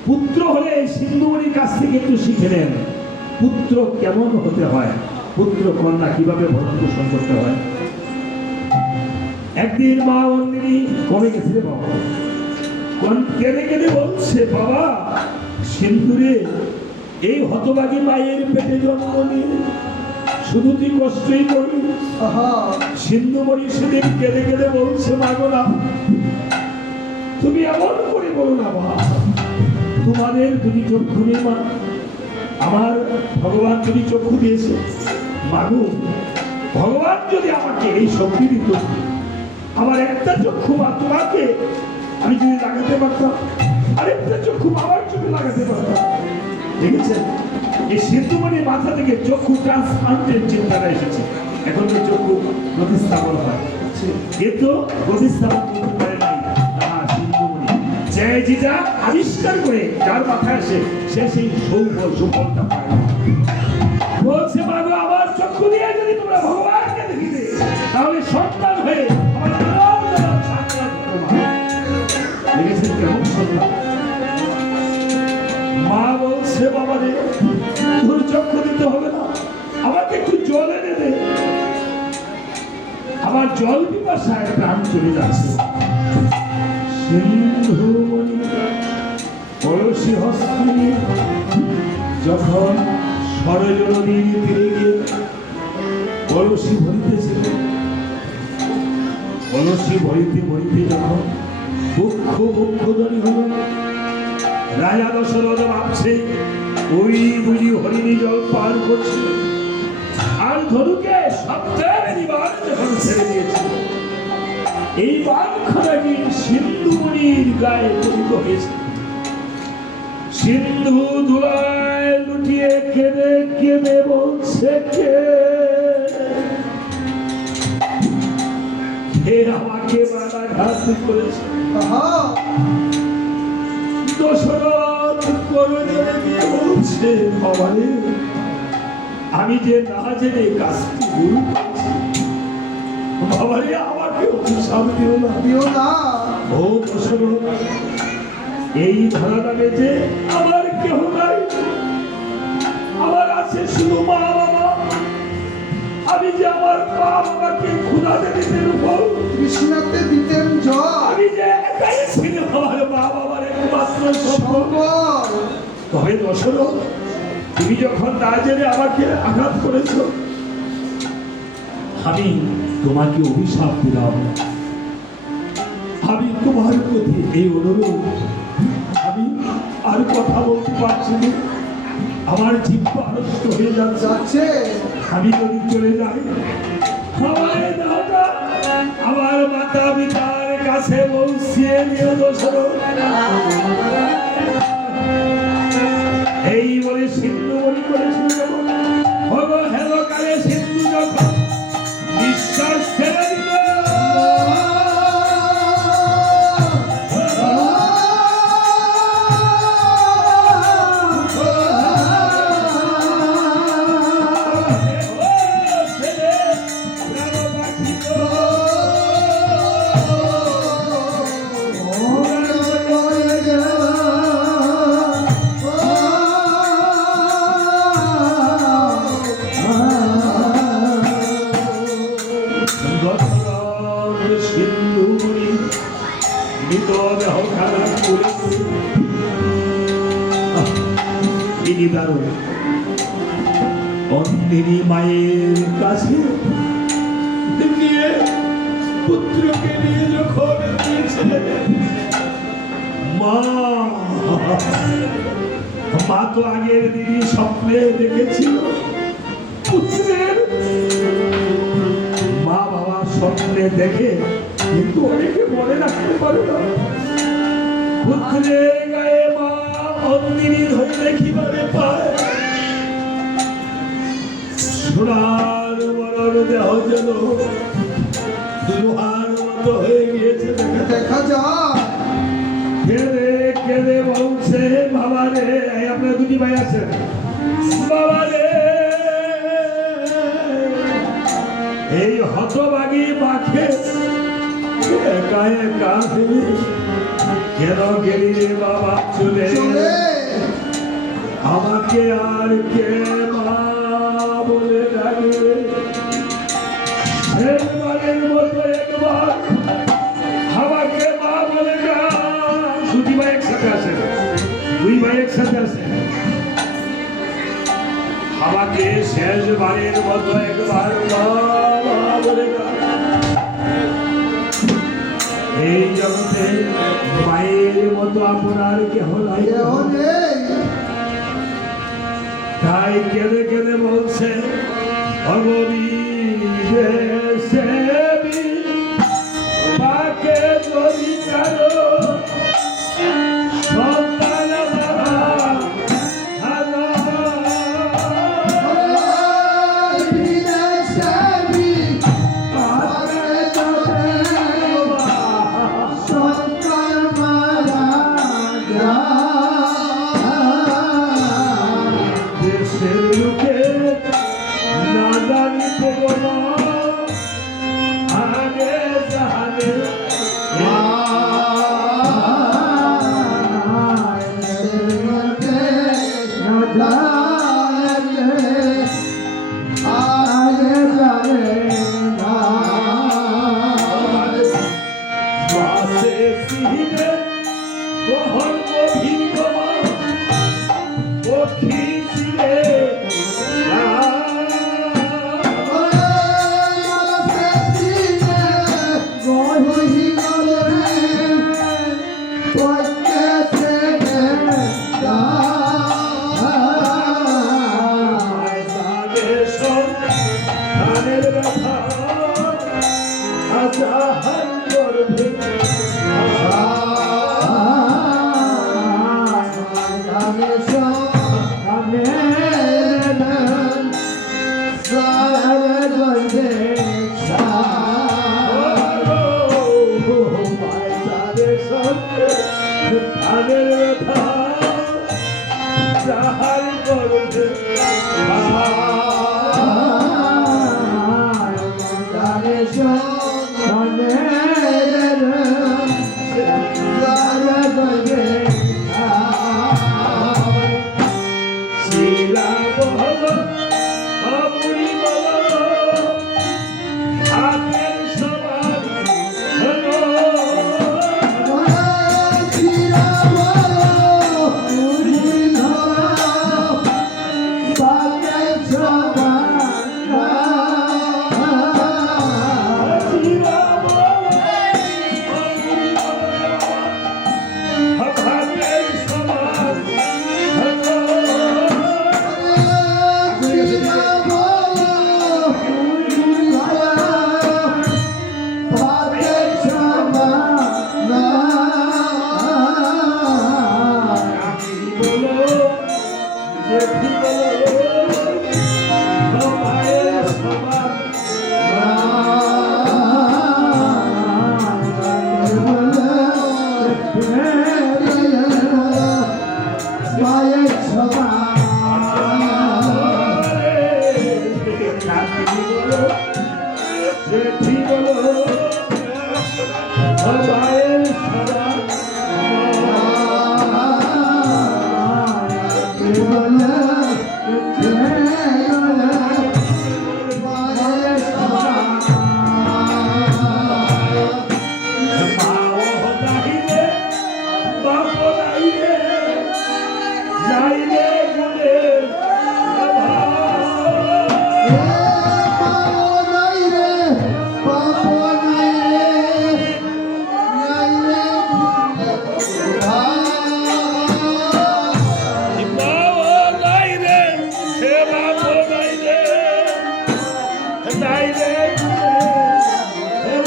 পুত্র হলে সিন্ধুমণির কাছ থেকে একটু শিখে নেন, পুত্র কেমন হতে হয়, পুত্র কন্যা কিভাবে ভরণ পোষণ করতে হয়। একদিন মা অন্ধিনী কমে গেছে বাবা, কেঁদে কেঁদে বলছে, বাবা সিন্ধুরে, এই হতভাগী মায়ের পেটে জন্ম নিয়ে শুধু তুই কষ্টই করবি। সিন্ধুমণি সেদিন কেঁদে কেঁদে বলছে, মাগো না, তুমি এমন করে বলো না মা, তোমাদের দুটি চক্ষু নেই মা, আমার ভগবান দুটি চক্ষু দিয়েছে। মাগো, ভগবান যদি আমাকে এই শক্তি দিত, আমার একটা চক্ষু মা তোমাকে আমি যদি লাগাতে পারতাম, আরেকটা চক্ষু বাবার চোখে লাগাতে পারতাম। দেখেছেন, এই সিন্ধুমণির মাথা থেকে চক্ষু ট্রান্সপ্লান্টের চিন্তাটা এসেছে। এখন তো চক্ষু প্রতিস্থাপন হয়, কিন্তু প্রতিস্থাপন করতে পারে নাই সিন্ধুমণি। যে যেটা আবিষ্কার করে যার মাথায় আসে, সে সেই সুফলটা পায়। বলছে, মাগো, আমার চক্ষু দিয়ে যদি তোমরা ভগবানকে দেখিতে, তাহলে সন্তান হয়ে আমার দেখেছেন কেমন সন্তান। মা বলছে, বাবা রে, তোর চক্ষু দিতে হবে না, আমাকে একটু জল এনে দে, আমার জল পিপাসায় প্রাণ চলে যাচ্ছে। সিন্ধুমণি কলসি হস্তে যখন সরজ নদীর তীরে গিয়ে কলসি ভরিতেছিল, কলসি ভরিতে ভরিতে যখন মুখ্যধ্বনি হল, রাজা দশরথ ভাবছে ওই বুঝি হরিণী জল পার করছে, আর ধনুকে সপ্তাহে দিবার যখন ছেড়ে দিয়েছিল, এই বানখানা কি সিন্ধুমণির গায়ে পতিত হয়েছে। সিন্ধু ধুলায় লুটিয়ে কেঁদে কেঁদে বলছে, কে আমাকে বাধাঘাত করেছে। দশরথ করজোড়ে গিয়ে বলছে, বাবা রে, আমি যে না জেনে কাজটি ভুল করেছি, বাবা রে, আমাকে অভিশাপ দিও না। ও দশরথ, এই ধরাটা বেঁচে আমার কেহ নাই, আমার আছে শুধু মা বাবা। আমি যে আমার মা বাবাকে ক্ষুধাতে দিতেন উপর, কৃষ্ণাতে দিতেন জল, আমি যে একাই ছিল আমার মা বাবার একমাত্র সম্পদ। সম্বল। তবে দশরথ, তুমি যখন না জেনে আমাকে আঘাত করেছ, আমি তোমাকে অভিশাপ দিলাম। আমি তোমার প্রতি এই অনুরোধ, আমি আর কথা বলতে পারছি না, আমার জিহ্বা আড়ষ্ট হয়ে যাচ্ছে। আমি যদি চলে যাই, আমার দেহটা আমার মাতা পিতার কাছে পৌঁছিয়ে দিও দশরথ। এই বলে সিন্ধু বলি করেছিল, অবহেলকালে সিন্ধু যখন নিঃশ্বাস ছেড়ে দিল, অন্যেরই মায়ের কাছে গিয়ে পুত্রকে নিয়ে যখন মা তো আগের দিনই স্বপ্নে দেখেছিল পুত্রের, মা বাবা স্বপ্নে দেখে কিন্তু অনেকে মনে রাখতে পারে না। পুত্রের গায়ে মা অন্যিনী ধরে দেখিবারে পায়, সোনার বড় দেহ যেন লোহার মতো হয়ে গিয়েছে দেখা যায়। কেঁদে কেঁদে বলছে, বাবা রে, আপনার দুটি ভাই আছেন, বাবা রে, এই হতভাগী মাকে একা একা ফেলে কেন গেলি রে বাবা চলে? আমাকে আর কে মা বলে ডাকে? শেষবারের মতো একবার আমাকে মা বলে ডাক। দুটি ভাই একসাথে আছে, দুই ভাই একসাথে আছে, আমাকে শেষবারের মতো একবার মা বলে ডাক। এই জগতে মায়ের মতো আপনার কেহ নাই, তাই কেঁদে কেঁদে বলছে, পাকে যদি কারো সন্তান Hare নাই রে গুণের বাবা নাই রে হে বাবা নাই রে নাই রে হে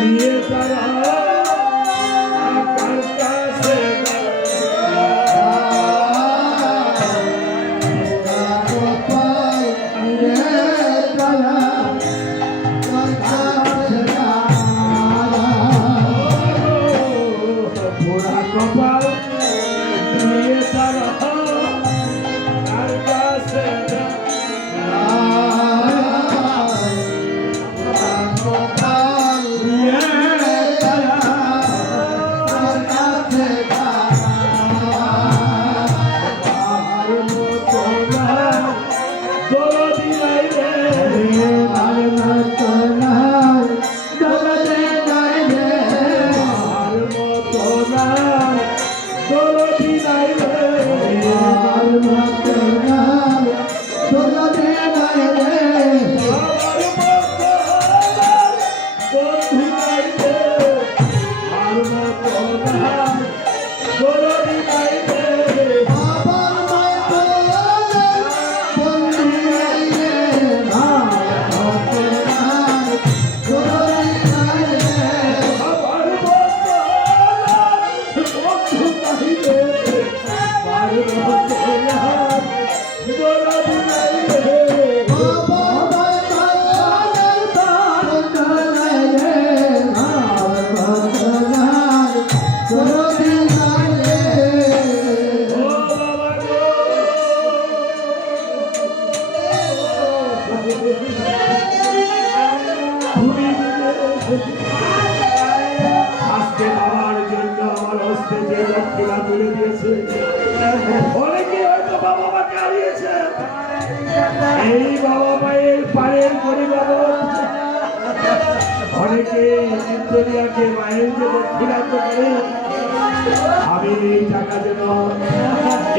নিয়ে তারা আকার কাছে পোড়া কপাল নিয়ে তারা আর কাছে দরদি নাই রে আর মতো নাই দরদি নাই রে আমার মতো নাই বন্ধু নাই রে আর মতো নাই দরদি নাই রে আমার মতো বন্ধু নাই রে আর মতো নাই দরদি নাই রে ও বাবা গো আজকে বাবার জন্য আমার হস্তে যে লক্ষ্মীরা তুলে দিয়েছে অনেকে হয়তো বাবা মাকে হারিয়েছে এই বাবা মায়ের পায়ের পরিবার অনেকে ইন্দ্রিয়াকে মায়ের যে লক্ষ্মীরান্ত করে আমি এই টাকা যেন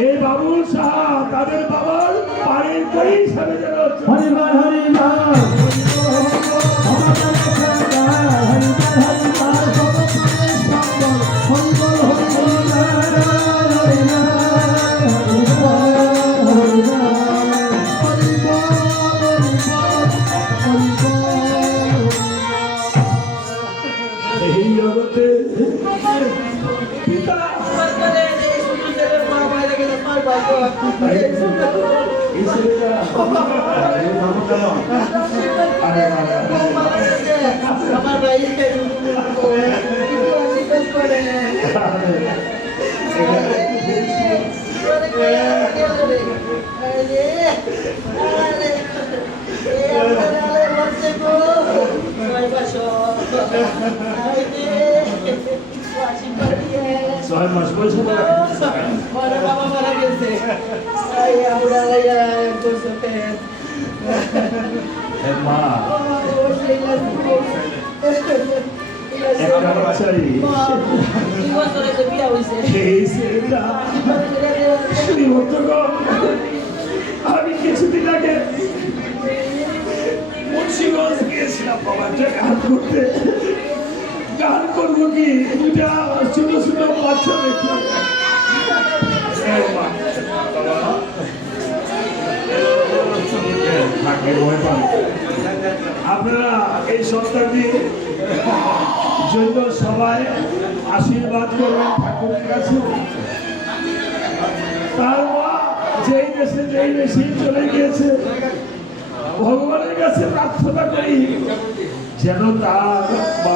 এই বাবুল সাহা তাদের বাবার পায়ের করি হিসাবে যেন হরিবার হরিবার এই জগতে পিতা এই ছেলেটা আমার ভাই ছয় মাস বয়স হলো বাবা মারা গেছে মা একটা বাচ্চারি এই ছেলেটা আমি কিছুদিন আগে মুন্সিগঞ্জ গিয়েছিলাম বাবা গান করতে গান করবো কি দুটা ছোট ছোট বাচ্চা দেখি আপনারা এই সন্তানটির জন্য সবাই আশীর্বাদ করবেন ঠাকুরের কাছে। তার মা যেই দেশে চলে গিয়েছে, ভগবানের কাছে প্রার্থনা করি যেন তার মা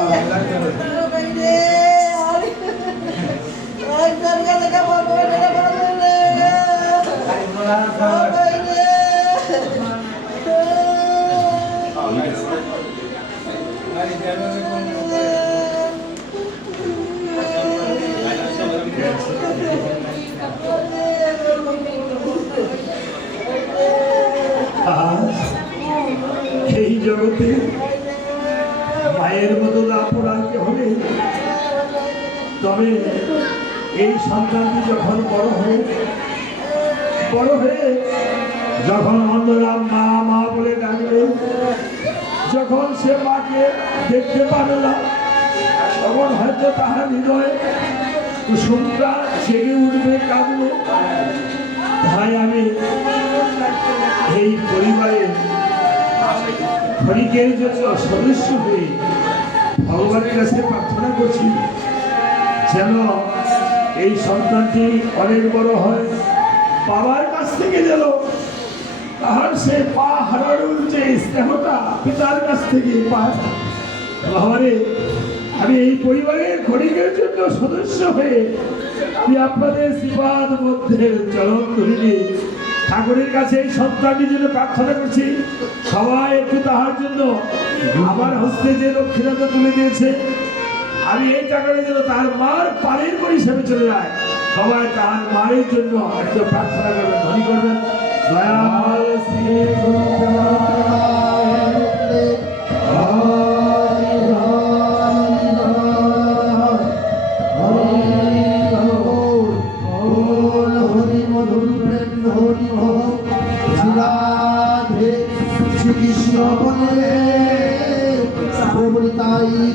জগতে মায়ের মতো আপন আর কেউ নেই। তবে এই সন্তানটি যখন বড় হয়ে যখন অন্ধরা মা মা বলে ডাকবে, যখন সে মাকে দেখতে পাবে না, তখন হয়তো তাহার হৃদয় কুসুমটা জেগে উঠবে, কাঁদবে। তাই আমি এই পরিবারের ক্ষণিকের জন্য সদস্য হয়ে ভগবানের কাছে প্রার্থনা করছি, যেন এই সন্তানটি অনেক বড় হয়, বাবার কাছ থেকে যেন তাহার সে পা হারানোর যে স্নেহটা পিতার কাছ থেকে পায়। বাবারে, আমি এই পরিবারের ক্ষণিকের জন্য সদস্য হয়ে আমি আপনাদের শ্রীপাদ মধ্যে চরণ ধরিনি ঠাকুরের কাছে এই সন্তানটির জন্য প্রার্থনা করছি। সবাই একটু তাহার জন্য আমার হস্তে যে দক্ষিণাটা তুলে দিয়েছে, আমি এই টাকাটা যেন তার মার পারের করে হিসেবে চলে যায়। সবাই তাহার মায়ের জন্য একটু প্রার্থনা করবেন, ধ্বনি করবেন। দয়াল শ্রী গুরু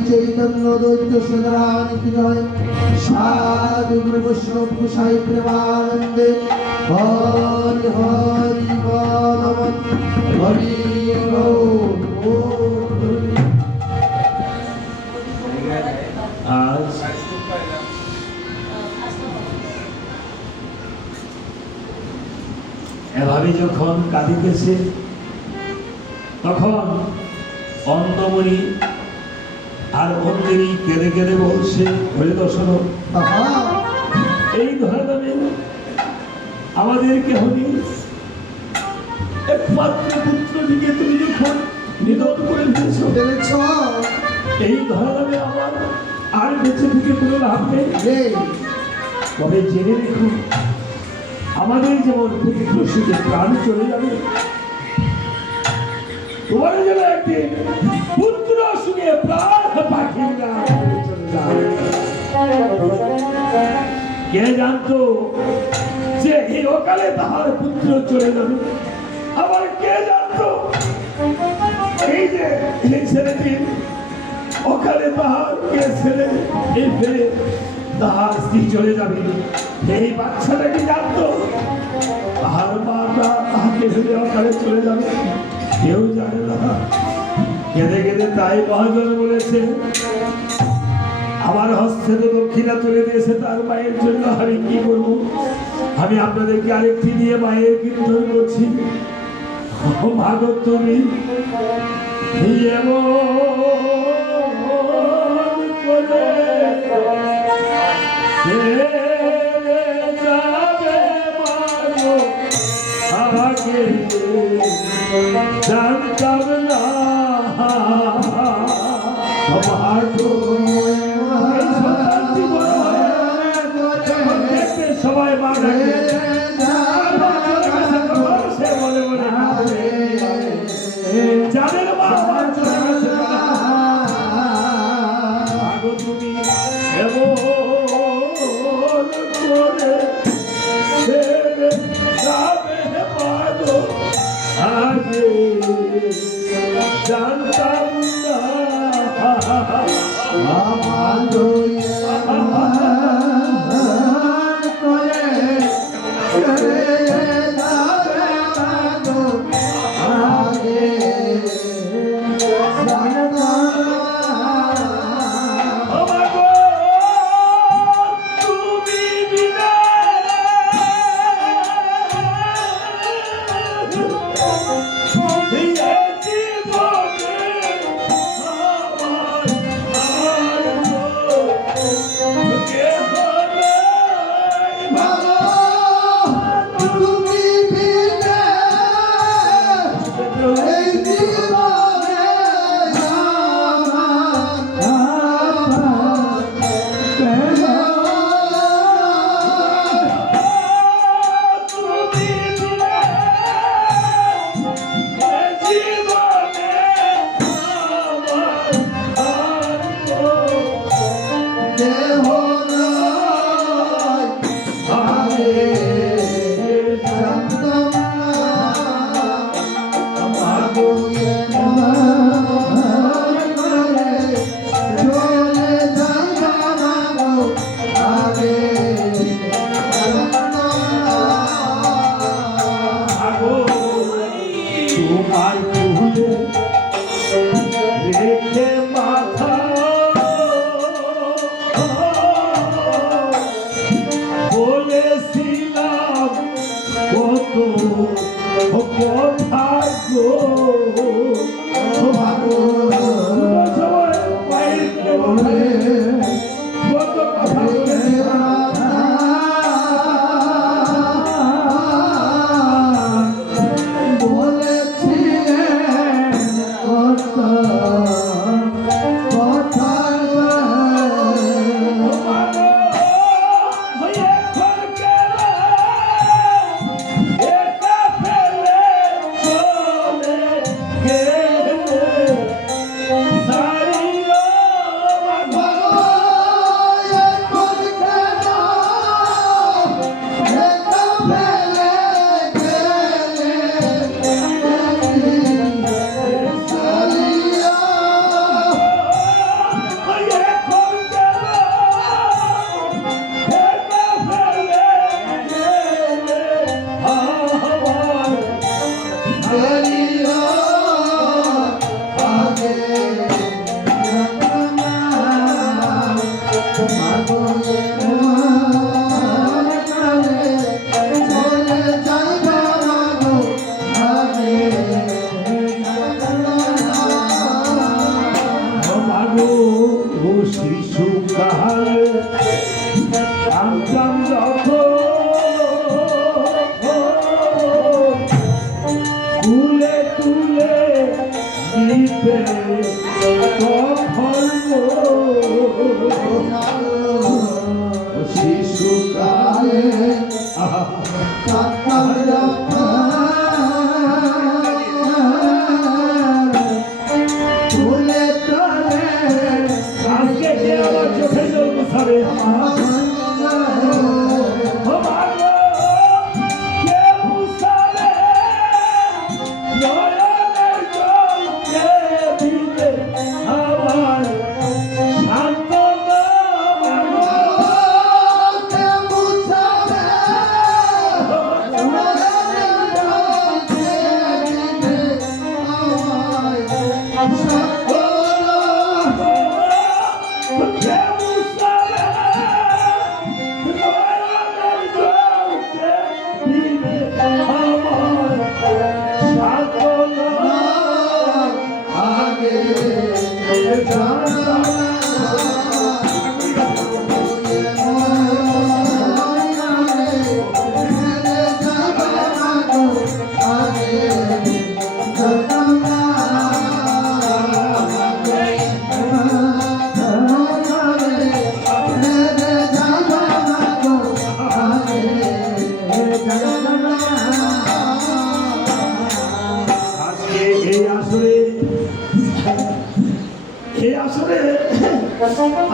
চৈতন্য দৈত্য সেনায় সাধু বৈষ্ণব গোসাই প্রেমানন্দে হরি হরি বল হরি আজ এভাবে যখন কাঁদিতেছে, তখন অন্ধমণি আর অন্ধেরই কেঁদে কেঁদে বলছে, হরে দর্শন এই ধরা দামে আমাদের কেহ নেই, একমাত্র পুত্রটিকে তুমি যখন নিধন করে ফেলেছ, এই ধরা দামে আমার আর বেঁচে থেকে কোনো লাভ নেই। তবে জেনে রেখো, আমাদের যেমন পুত্র সুখে প্রাণ চলে যাবে, তোমার যেন একদিন পুত্র সুখে প্রাণ পাখি চলে যাবে। কে জানতো যে এই অকালে তাহার পুত্র চলে যাবে? আবার কে জানতো এই যে এই ছেলেটি অকালে তাহার কে ছেলে এই ফেলে তাহার স্ত্রী চলে যাবে? এই বাচ্চাটা কি জানতো তাহার মাটা তাহাকে ফেলে অকালে চলে যাবে? কেউ জানে না। কেঁদে কেঁদে তাই মহাজন বলেছে, আমার হস্তে তো দক্ষিণা তুলে দিয়েছে তার মায়ের জন্য, আমি কি করবো? আমি আপনাদেরকে আরেকটি নিয়ে মায়ের কীর্তন করছি। ভাগো তুমি জানতাম না সবাই মা ডাকে, সে বলে বলে যাদের মা চলে গেছে, তুমি এমন করে যাবে মাগো, আগে জানতাম না জীবনে আমার মতো কোথায় গো সময় মায়ের কোলে কত কথা বলেছে শিশুকালে কান্তাম যখন তুলে তুলে দিতে তখন শিশুকালে চোখে জল মুছাবে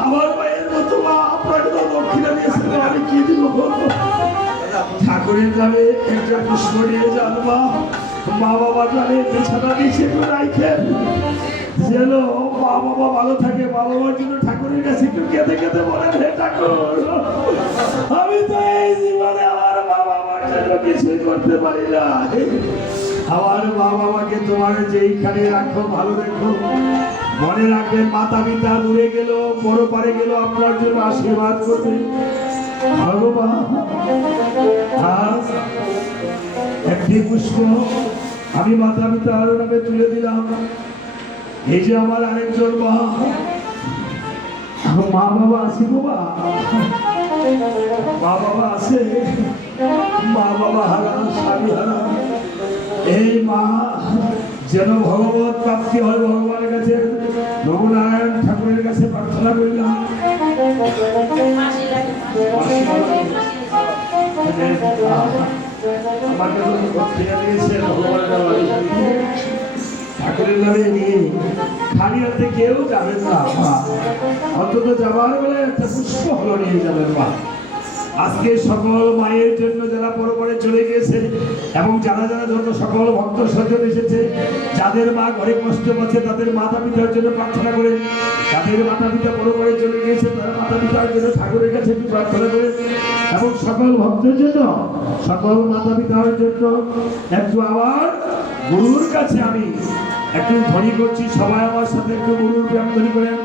আমার মায়ের মতো মা আপনাকে তো দক্ষিণা দিয়েছিল, আমি কি দিব ঠাকুরের নামে একটা পুষ্প নিয়ে যান মা, মা বাবার নামে বিছানা নিচে রাখেন যেন মা বাবা ভালো থাকে। মা বাবার জন্য ঠাকুরের কাছে একটু কেঁদে কেঁদে বলেন, হে ঠাকুর আমি তো এই জীবনে আমার মা বাবার জন্য কিছুই করতে পারি না, আমার মা বাবাকে তোমার যেইখানে রাখো ভালো রেখো। মনে রাখবেন মাতা পিতা দূরে গেল বড় পারে গেল আপনার জন্য আশীর্বাদ করবে ভগবান। আজ একটি পুষ্প আমি মাতা পিতার নামে তুলে দিলাম। এই যে আমার আরেকজন মা বাবা আছে বাবা, মা বাবা আছে, মা বাবা হারা স্বামী হারা, এই মা যেন ভগবত প্রাপ্তি হয় ভগবানের কাছে রঘুনারায়ণ ঠাকুরের কাছে প্রার্থনা করিলাম। আমাকে ঠাকুরের নামে নিয়ে খালি হাতে কেউ যাবেন না, অন্তত যাবার বেলায় একটা পুষ্প হলো নিয়ে যাবেন মা। আজকে সকল মায়ের জন্য যারা পরপরে চলে গিয়েছে এবং যারা যারা যত সকল ভক্ত স্বজন এসেছে, যাদের মা ঘরে কষ্ট পাচ্ছে তাদের মাতা পিতার জন্য প্রার্থনা করে, যাদের মাতা পিতা পরপরে চলে গিয়েছে তারা মাতা পিতার জন্য ঠাকুরের কাছে একটু প্রার্থনা করে, এবং সকল ভক্তের জন্য সকল মাতা পিতার জন্য একটু আবার গুরুর কাছে আমি একটু ধ্বনি করছি। সবাই আমার সাথে একটু গুরুর ব্যায়াম ধ্বনি করেন।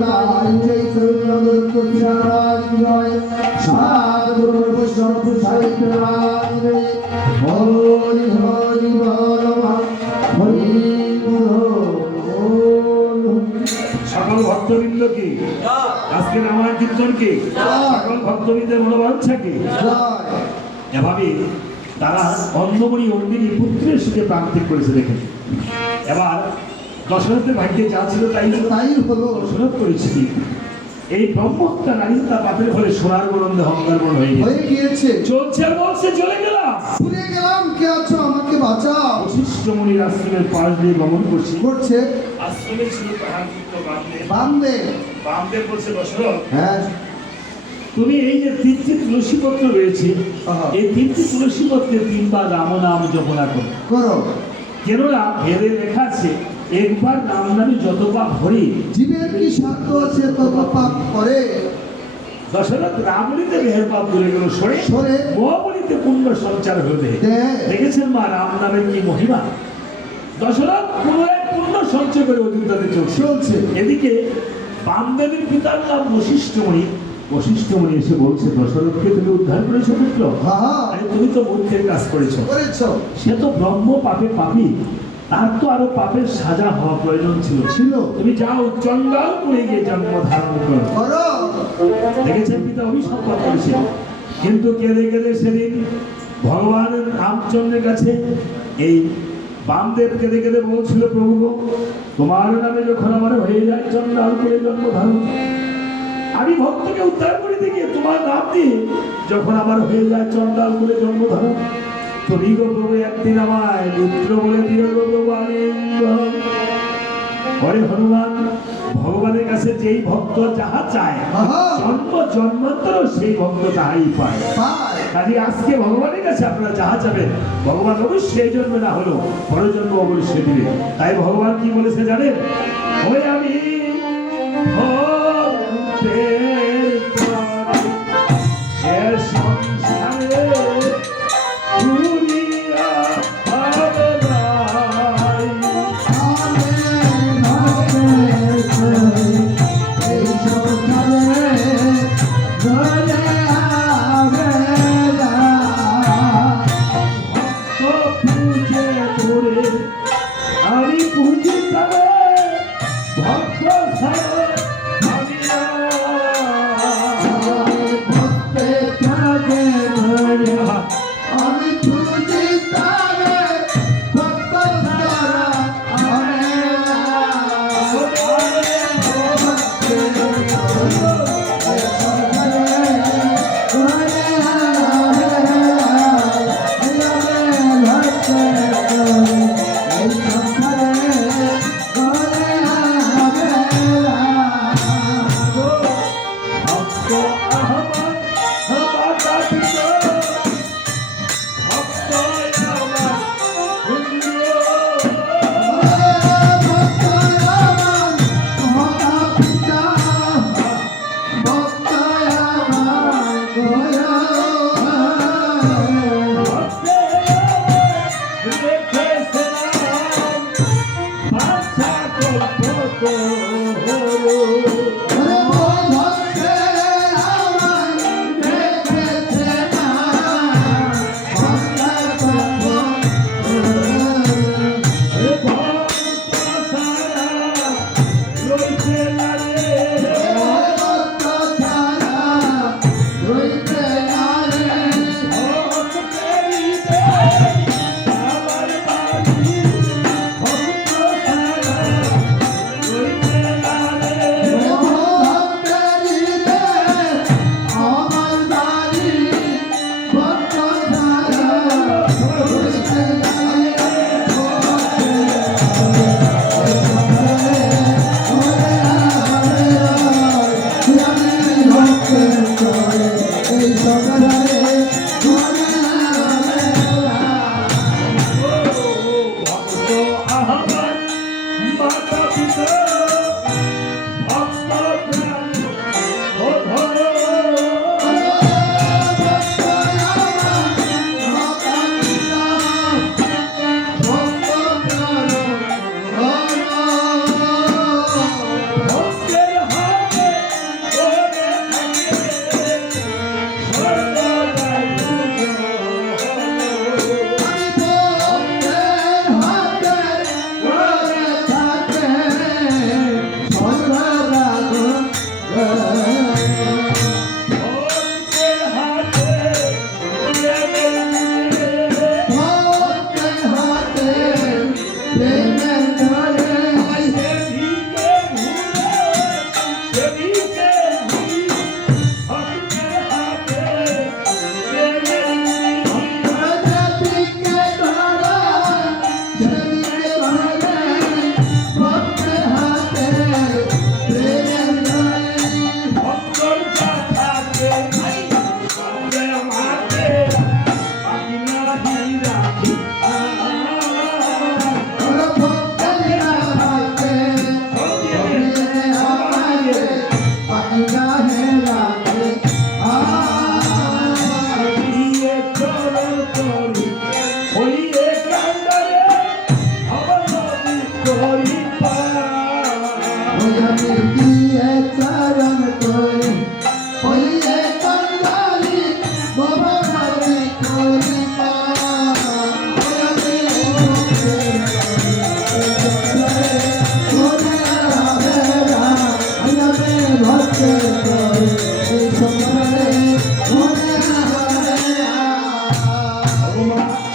তাই চৈত্র জয় সাত গুরু বৈষ্ণব সাহিত্য হরি হরি বল হরি বল। সকল ভক্তবৃন্দ কি আজকে রামায়ণ কীর্তন কি সকল ভক্তবৃন্দের মনোবাঞ্ছা কি জয় এভাবে তারা অন্ধমণি অন্দিনী পুত্রের সুখে প্রান্তিক করেছে দেখেন। এবার দশরথের ভাগ্যে যা ছিল তাই তাই হলো দশরথ করেছি এই ব্রহ্মহত্যা নারী তার পাপের ফলে সোনার গরন্দে অহংকার হয়ে গেছে হয়ে গিয়েছে চলছে আর বলছে চলে গেলাম পুড়ে গেলাম কে আছো আমাকে বাঁচাও বশিষ্ঠ মুনির আশ্রমের পাশ দিয়ে গমন করছি করছে আশ্রমে ছিল তাহার পুত্র বামদেব বামদে বামদেব বলছে দশরথ হ্যাঁ তুমি এই যে তিনটি তুলসী পত্র রয়েছে আহা। এই তিনটি তুলসী পত্রে তিনবার রাম নাম জপনা করো করো কেননা ভেদে লেখা আছে একবার নাম নামে যত পাপ হরি জীবের কি স্বার্থ আছে তত পাপ করে দশরথ রাম বলিতে দেহের পাপ দূরে গেল সরে সরে। মোহ বলিতে পুণ্য সঞ্চার হয়ে দেহে দেয়। দেখেছেন মা রাম নামের কি মহিমা দশরথ পুনরায় পুণ্য সঞ্চয় করে অযোধ্যাতে চলছে চলছে এদিকে বামদেবের পিতার নাম বশিষ্ঠমণি বশিষ্ঠমণি এসে বলছে দশরথকে তুমি উদ্ধার করেছো পুত্র হ্যাঁ আরে তুমি তো মূর্খের কাজ করেছো করেছো সে তো ব্রহ্ম পাপে পাপী তার তো আরো পাপের সাজা হওয়া প্রয়োজন ছিল ছিল তুমি যাও চণ্ডালপুরে গিয়ে জন্ম ধারণ করো করো দেখেছেন পিতা অভিশাপ করেছে কিন্তু কেঁদে কেঁদে সেদিন ভগবান রামচন্দ্রের কাছে এই বামদেব কেঁদে কেঁদে বলছিল প্রভু গো, তোমার নামে যখন আমার হয়ে যায় চণ্ডালপুরে জন্ম ধারণ আমি ভক্তকে উদ্ধার করে দিকে তোমার নাম দিয়ে যখন আমার হয়ে যায় চণ্ডালপুরে জন্ম ধারণ তুমি গো প্রভু একদিন আমায় পুত্র বলে দিও গো প্রভু আনন্দ হরে হনুমান ভগবানের কাছে যেই ভক্ত যাহা চায় আহা। জন্ম জন্মান্তর সেই ভক্ত তাহাই পায় পায় কাজে আজকে ভগবানের কাছে আপনারা যাহা যাবেন ভগবান অবশ্যই এই জন্মে না হলো পরজন্ম অবশ্যই দিবে তাই ভগবান কি বলেছে জানেন ওই আমি ভক্তের প্রাণ, এ সংসারে দুনিয়া হবে নাই। এই সংসারে ধরে আবে না। পুজে করে আমি পুজি তারে ভক্ত সেদিকে ভক্তের হাতে প্রেমের যেদিকে ধরা সেদিকে ধরে ভক্তের হাতে প্রেমের ধারে। ভক্তর কথাকে ভক্তের হাতে বাকি নাহি রাখি ভক্তের হাতে ভক্তের হাতে বাকি নাহি রাখে। হইয়ে চরণ করি হইয়ে কান্দারে অবনতি করি আমি দিয়ে চরণ করি হইলে কন্দালি ভবনালি করি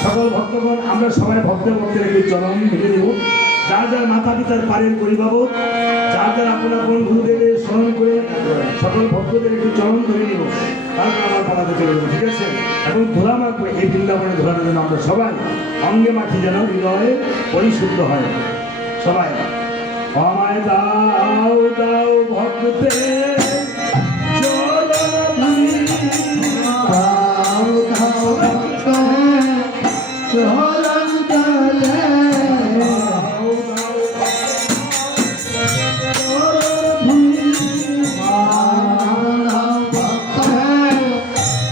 সকল ভক্তগণ আমরা সবাই ভক্তের মধ্যে একটি চরণ ভেঙে দেব যার যার মাতা পিতার পারের পরিবাবক যার যার আপনার কোন গুরুদেবের স্মরণ করে সকল ভক্তদের একটি চরণ ধরে নেব তারপর আমার পালাতে চলে যাবো ঠিক আছে এবং ধোলা মাখবো এই বৃন্দাবনে ধোলার জন্য আমরা সবাই অঙ্গে মাখি যেন হৃদয়ে পরিশুদ্ধ হয় সবাই আমায় দাও দাও ভক্তে চরণ চরণ তলে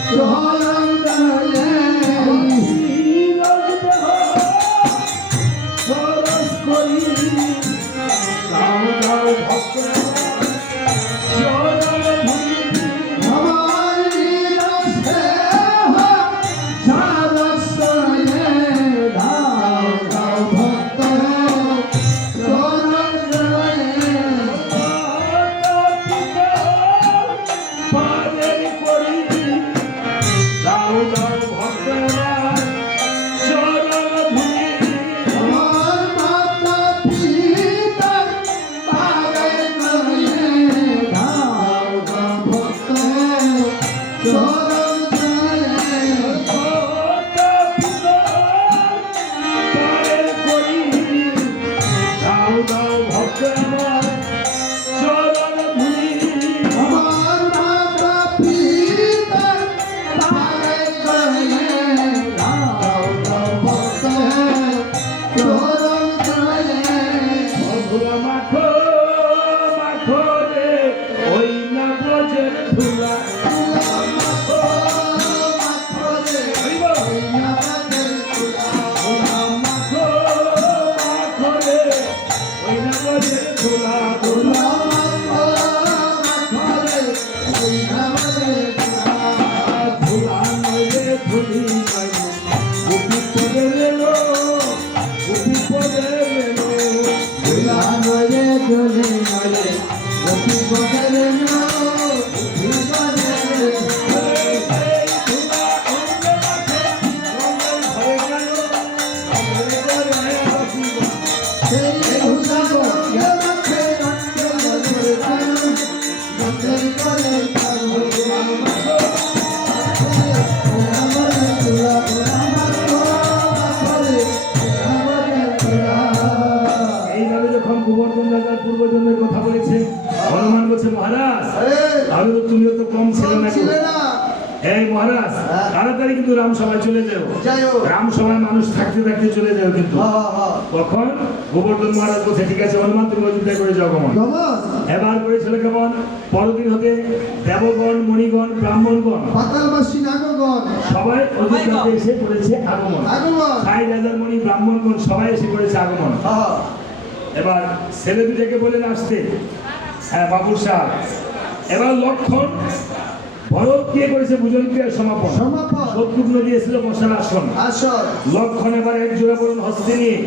চরণ তলে সরস করি দাও দাও ভক্ত চরণ আমার নিরসে সারস্বরে দাও দাও ভক্ত চরণ তলে পারের করি দাও দাও ভক্ত চরণ ধুলি আমার মাতা পিতার পারে নয়ে দাও দাও ভক্ত চরণ তলে পারের করি দাও দাও ভক্ত আমার চরণ ধুলি আমার মাতা পিতার পারে নয়ে দাও দাও ভক্ত চরণ তলে ধুলা মাখো মাখো রে ওই না ব্রজের ধুলা মাখো মাখো রে ওই না ব্রজের ধুলা ধুলা ধুলা নইলে ধুলি নইলে উঠি পড়ে রেলো উঠি পড়ে রেলো এইভাবে যখন গোবর্ধন রাজার পূর্বজন্মের কথা বলেছে হনুমান বলছে মহারাজ তাহলে তো তুমিও তো কম ছিলে না গো। এই মহারাজ তাড়াতাড়ি কিন্তু রামসভায় চলে যাও রামসভায় মানুষ থাকতে থাকতে চলে যাও কিন্তু তখন গোবর্ধন মহারাজ বলছে ঠিক আছে হনুমান তুমি অযোধ্যায় করে যাও গমন এবার করেছিল কেমন পরদিন হতে দেবগণ মণিগণ ব্রাহ্মণগণ পাতালবাসী নাগগণ সবাই অযোধ্যাতে এসে করেছে আগমন আগমন ৬০,০০০ মণি ব্রাহ্মণগণ সবাই এসে করেছে আগমন এবার ছেলে দুটাকে বলেন আসতে হ্যাঁ বাবুর সাহেব এবার লক্ষণ ভরত কে করেছে ভোজন ক্রিয়ার সমাপন সমাপন। শত্রুঘ্ন দিয়েছিল বসার আসন আসর লক্ষণ এবার এক জোড়া বরণ হস্তে নিয়ে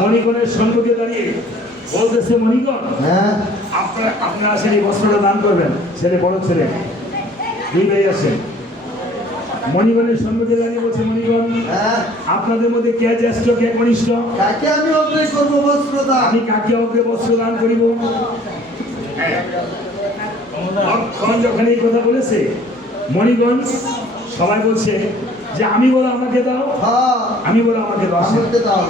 মণিগণের সম্মুখে দাঁড়িয়ে বলতেছে মণিগণ হ্যাঁ আপনারা আসেন এই বস্ত্রটা দান করবেন ছেলে বড় ছেলে দুই ভাই আসেন মণিগণের সম্মুখে দাঁড়িয়ে বলছে মণিগণ হ্যাঁ আপনাদের মধ্যে কে জ্যেষ্ঠ কে কনিষ্ঠ কাকে আমি অগ্রে করবো বস্ত্রদান আমি কাকে অগ্রে বস্ত্র দান করিব হ্যাঁ লক্ষণ যখন এই কথা বলেছে মণিগঞ্জ সবাই বলছে যে আমি বলো আমাকে দাও, হ্যাঁ আমি বলো আমাকে দাও। আসেন। আমাকে দাও।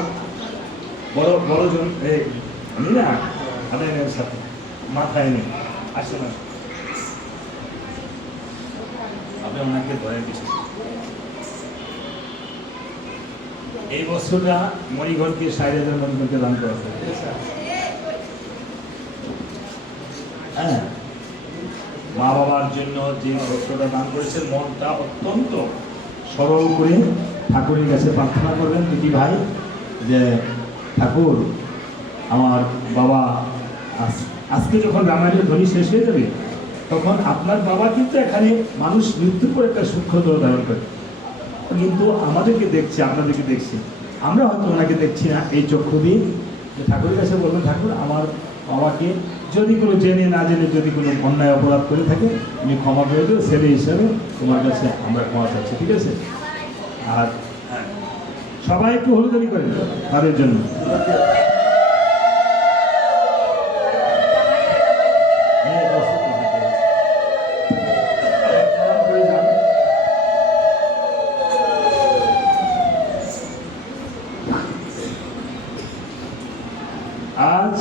বড় বড় জন আমি না আপনার সাথে মাথায় নেই আসেন না আপনি ওনাকে ধরে কিছু এই বছরটা মণিগণকে ৬০,০০০ মণিগণকে দান করা হবে। হ্যাঁ মা বাবার জন্য যে বস্ত্রটা দান করেছেন মনটা অত্যন্ত সরল করে ঠাকুরের কাছে প্রার্থনা করবেন দিদি ভাই যে ঠাকুর আমার বাবা আজকে যখন রামায়ণের ধ্বনি শেষ হয়ে যাবে তখন আপনার বাবা কিন্তু এখানে মানুষ মৃত্যুর পর একটা সূক্ষ্ম দেহ ধারণ করে, কিন্তু আমাদেরকে দেখছে, আপনাদেরকে দেখছে, আমরা হয়তো ওনাকে দেখছি না এই চক্ষু দিয়ে। ঠাকুরের কাছে বলবেন ঠাকুর আমার বাবাকে যদি কোনো জেনে না জেনে যদি কোনো অন্যায় অপরাধ করে থাকে তুমি ক্ষমা করে দেবে, ছেলে হিসাবে তোমার কাছে আমরা ক্ষমা চাচ্ছি, ঠিক আছে? আর সবাই একটু হলুদানি করেন তাদের জন্য। আজ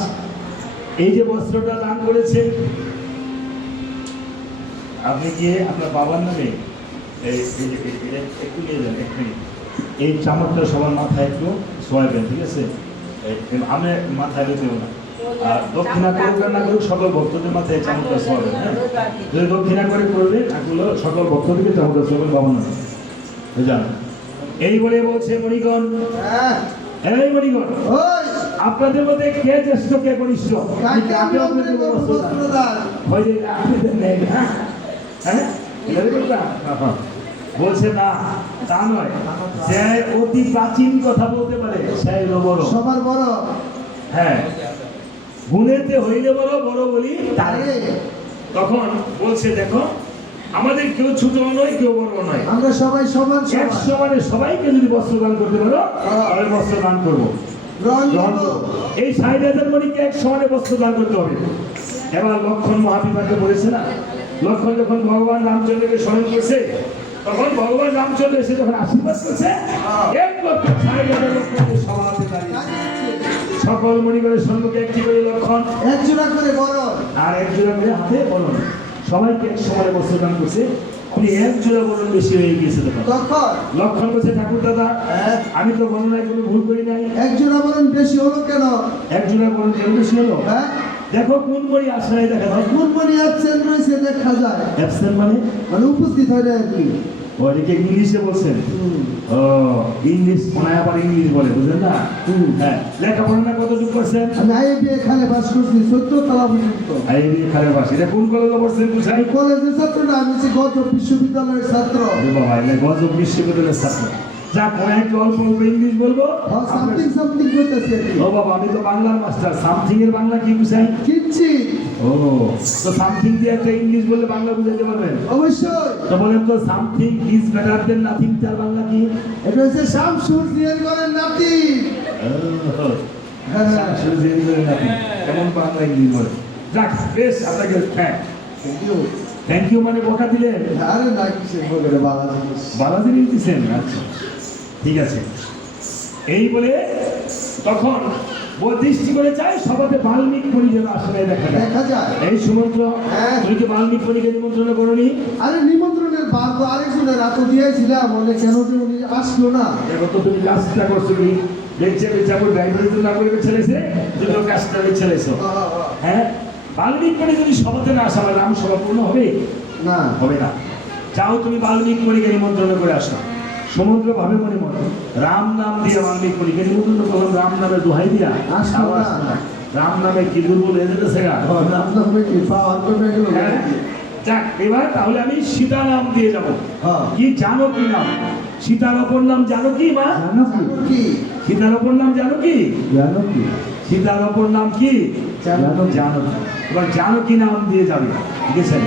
এই যে বস্ত্রটা দান করেছে আপনি গিয়ে আপনার বাবার নামে একটু নিয়ে যান, এক মিনিট এই চামচটা সবার মাথায় একটু শোয়াবেন, ঠিক আছে? আমি মাথায় রেখেও না, আর দক্ষিণা করুক আর না করুক সকল ভক্তদের মাথায় এই চামচটা শোয়াবেন। হ্যাঁ যদি দক্ষিণা করে করবে এগুলো সকল ভক্তদেরকে চামচটা শোয়াবেন বাবার নামে বুঝান। এই বলে বলছে মণিগণ, হ্যাঁ এই মণিগণ ওই আপনাদের মধ্যে কে জ্যেষ্ঠ কে কনিষ্ঠ? কাকে আমি আপনাকে করবো বস্ত্র দান? বলছে না তা নয়, যে অতি প্রাচীন কথা বলতে পারে সেই হলো বড়। সবার বড়। হ্যাঁ গুণেতে হইলে বড়, বড় বলি তারে। তখন বলছে দেখো আমাদের কেউ ছোট নয় কেউ বড় নয়, আমরা সবাই সমান এক সমান। সমানে সবাইকে যদি বস্ত্র দান করতে পারো তাহলে বস্ত্র দান করবো। গ্রহণ করব। এই ৬০,০০০ মণিকে এক সমানে বস্ত্র দান করতে হবে। এবার লক্ষণ মহাবিভাগে বলেছে না, লক্ষণ যখন ভগবান রামচন্দ্রকে স্মরণ করছে তখন ভগবান রামচন্দ্র এসে যখন আশীর্বাদ করছে ১,৬০,০০০ লক্ষণের সভাতে দাঁড়িয়ে সকল মণিগণের সম্মুখে একটি করে লক্ষণ এক জোড়া করে বড়। আর এক জোড়া করে হাতে বরণ, সবাইকে এক সমানে বস্ত্র দান করছে। উনি এক জোড়া বরণ বেশি হয়ে গিয়েছে তখন। তখন লক্ষণ বলছে ঠাকুর দাদা আমি তো গণনায় কোনো ভুল করি নাই, এক জোড়া বরণ বেশি হলো কেন? এক জোড়া বরণ কেন বেশি হলো? হ্যাঁ দেখো কোন মণি আসলে দেখা যায়, কোন মনি অ্যাবসেন্ট রয়েছে দেখা যায়, অ্যাবসেন্ট মানে মানে উপস্থিত হয় না আর কি। ওদিকে ইংলিশে বলছেন। ও ইংলিশ ওনায় আবার ইংলিশ বলে বুঝলেন না? হ্যাঁ লেখাপড়া কতটুকু করছেন? আমি আইবি এখানে বাস করছি ১৪ তলা পর্যন্ত। আইবি খালের পাশে। এটা কোন কলেজে পড়ছেন বুঝাই? কলেজের ছাত্র না, আমি হচ্ছি গজব বিশ্ববিদ্যালয়ের ছাত্র। আরে বাবা এটা গজব বিশ্ববিদ্যালয়ের ছাত্র। যাক ওরা একটু অল্প অল্প ইংলিশ বলবো। সামথিং সামথিং করতেছি আর কি। ও বাবা আমি তো বাংলার মাস্টার, সামথিং এর বাংলা কি বুঝাই? কিচ্ছি ও তো সামথিং দিয়ে একটা ইংলিশ বললে বাংলা বুঝাইতে পারবেন? অবশ্যই। তো বলেন তো something is better then nothing, তার বাংলা কি? এটা হচ্ছে শামসুর জিয়ার ঘরের নাতি। হ্যাঁ কেমন বাংলা ইংলিশ বলে? যাক বেশ আপনাকে থ্যাংক ইউ। থ্যাংক ইউ মানে বকা দিলেন, আরে না কিসের বলে বালা জিনিস। বালাজি দিচ্ছেন। আচ্ছা ঠিক আছে। এই বলে তখন দৃষ্টি করে চাই সবাতে বাল্মীকি মণি যেন আসলে দেখা যায়। দেখা যায়। এই সুমন্ত্র হ্যাঁ। তুমি কি বাল্মীকি মণিকে নিমন্ত্রণ করনি? আরে নিমন্ত্রণের বার তো আরেকজনের রাত দিয়েছিলাম, বলে কেন যে উনি আসলো না। দেখো তো তুমি কাজটা করছো কি? দেখছে বেচাপুর ড্রাইভারের জন্য করে ছেলেছে তুমি কাজটা ছেলেছো। হ্যাঁ বাল্মীকি মণি যদি সভাতে না আসা রাম সভা পূর্ণ হবে না হবে না। যাও তুমি বাল্মীকি মণিকে নিমন্ত্রণ করে আসো। সমুদ্র ভাবে মনে মনে রাম নাম দিয়ে বাল্মীকি মণিকে নিমন্ত্রণ করলাম, রাম নামে দোহাই দিয়া আসলো না। রাম নামে কি দুর্বল হয়ে যেতেছে গা। আপনার কি পাওয়ার করবে গেল? হ্যাঁ? যাক এবার তাহলে আমি সীতা নাম দিয়ে যাব। হ্যাঁ। কি জানকী নাম? সীতার অপর নাম জানকী মা? কি সীতার অপর নাম জানকী? জানকী। সীতার অপর নাম কি? জানকী। এবার জানকী নাম দিয়ে যাবে, ঠিক আছে?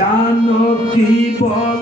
জানকী বল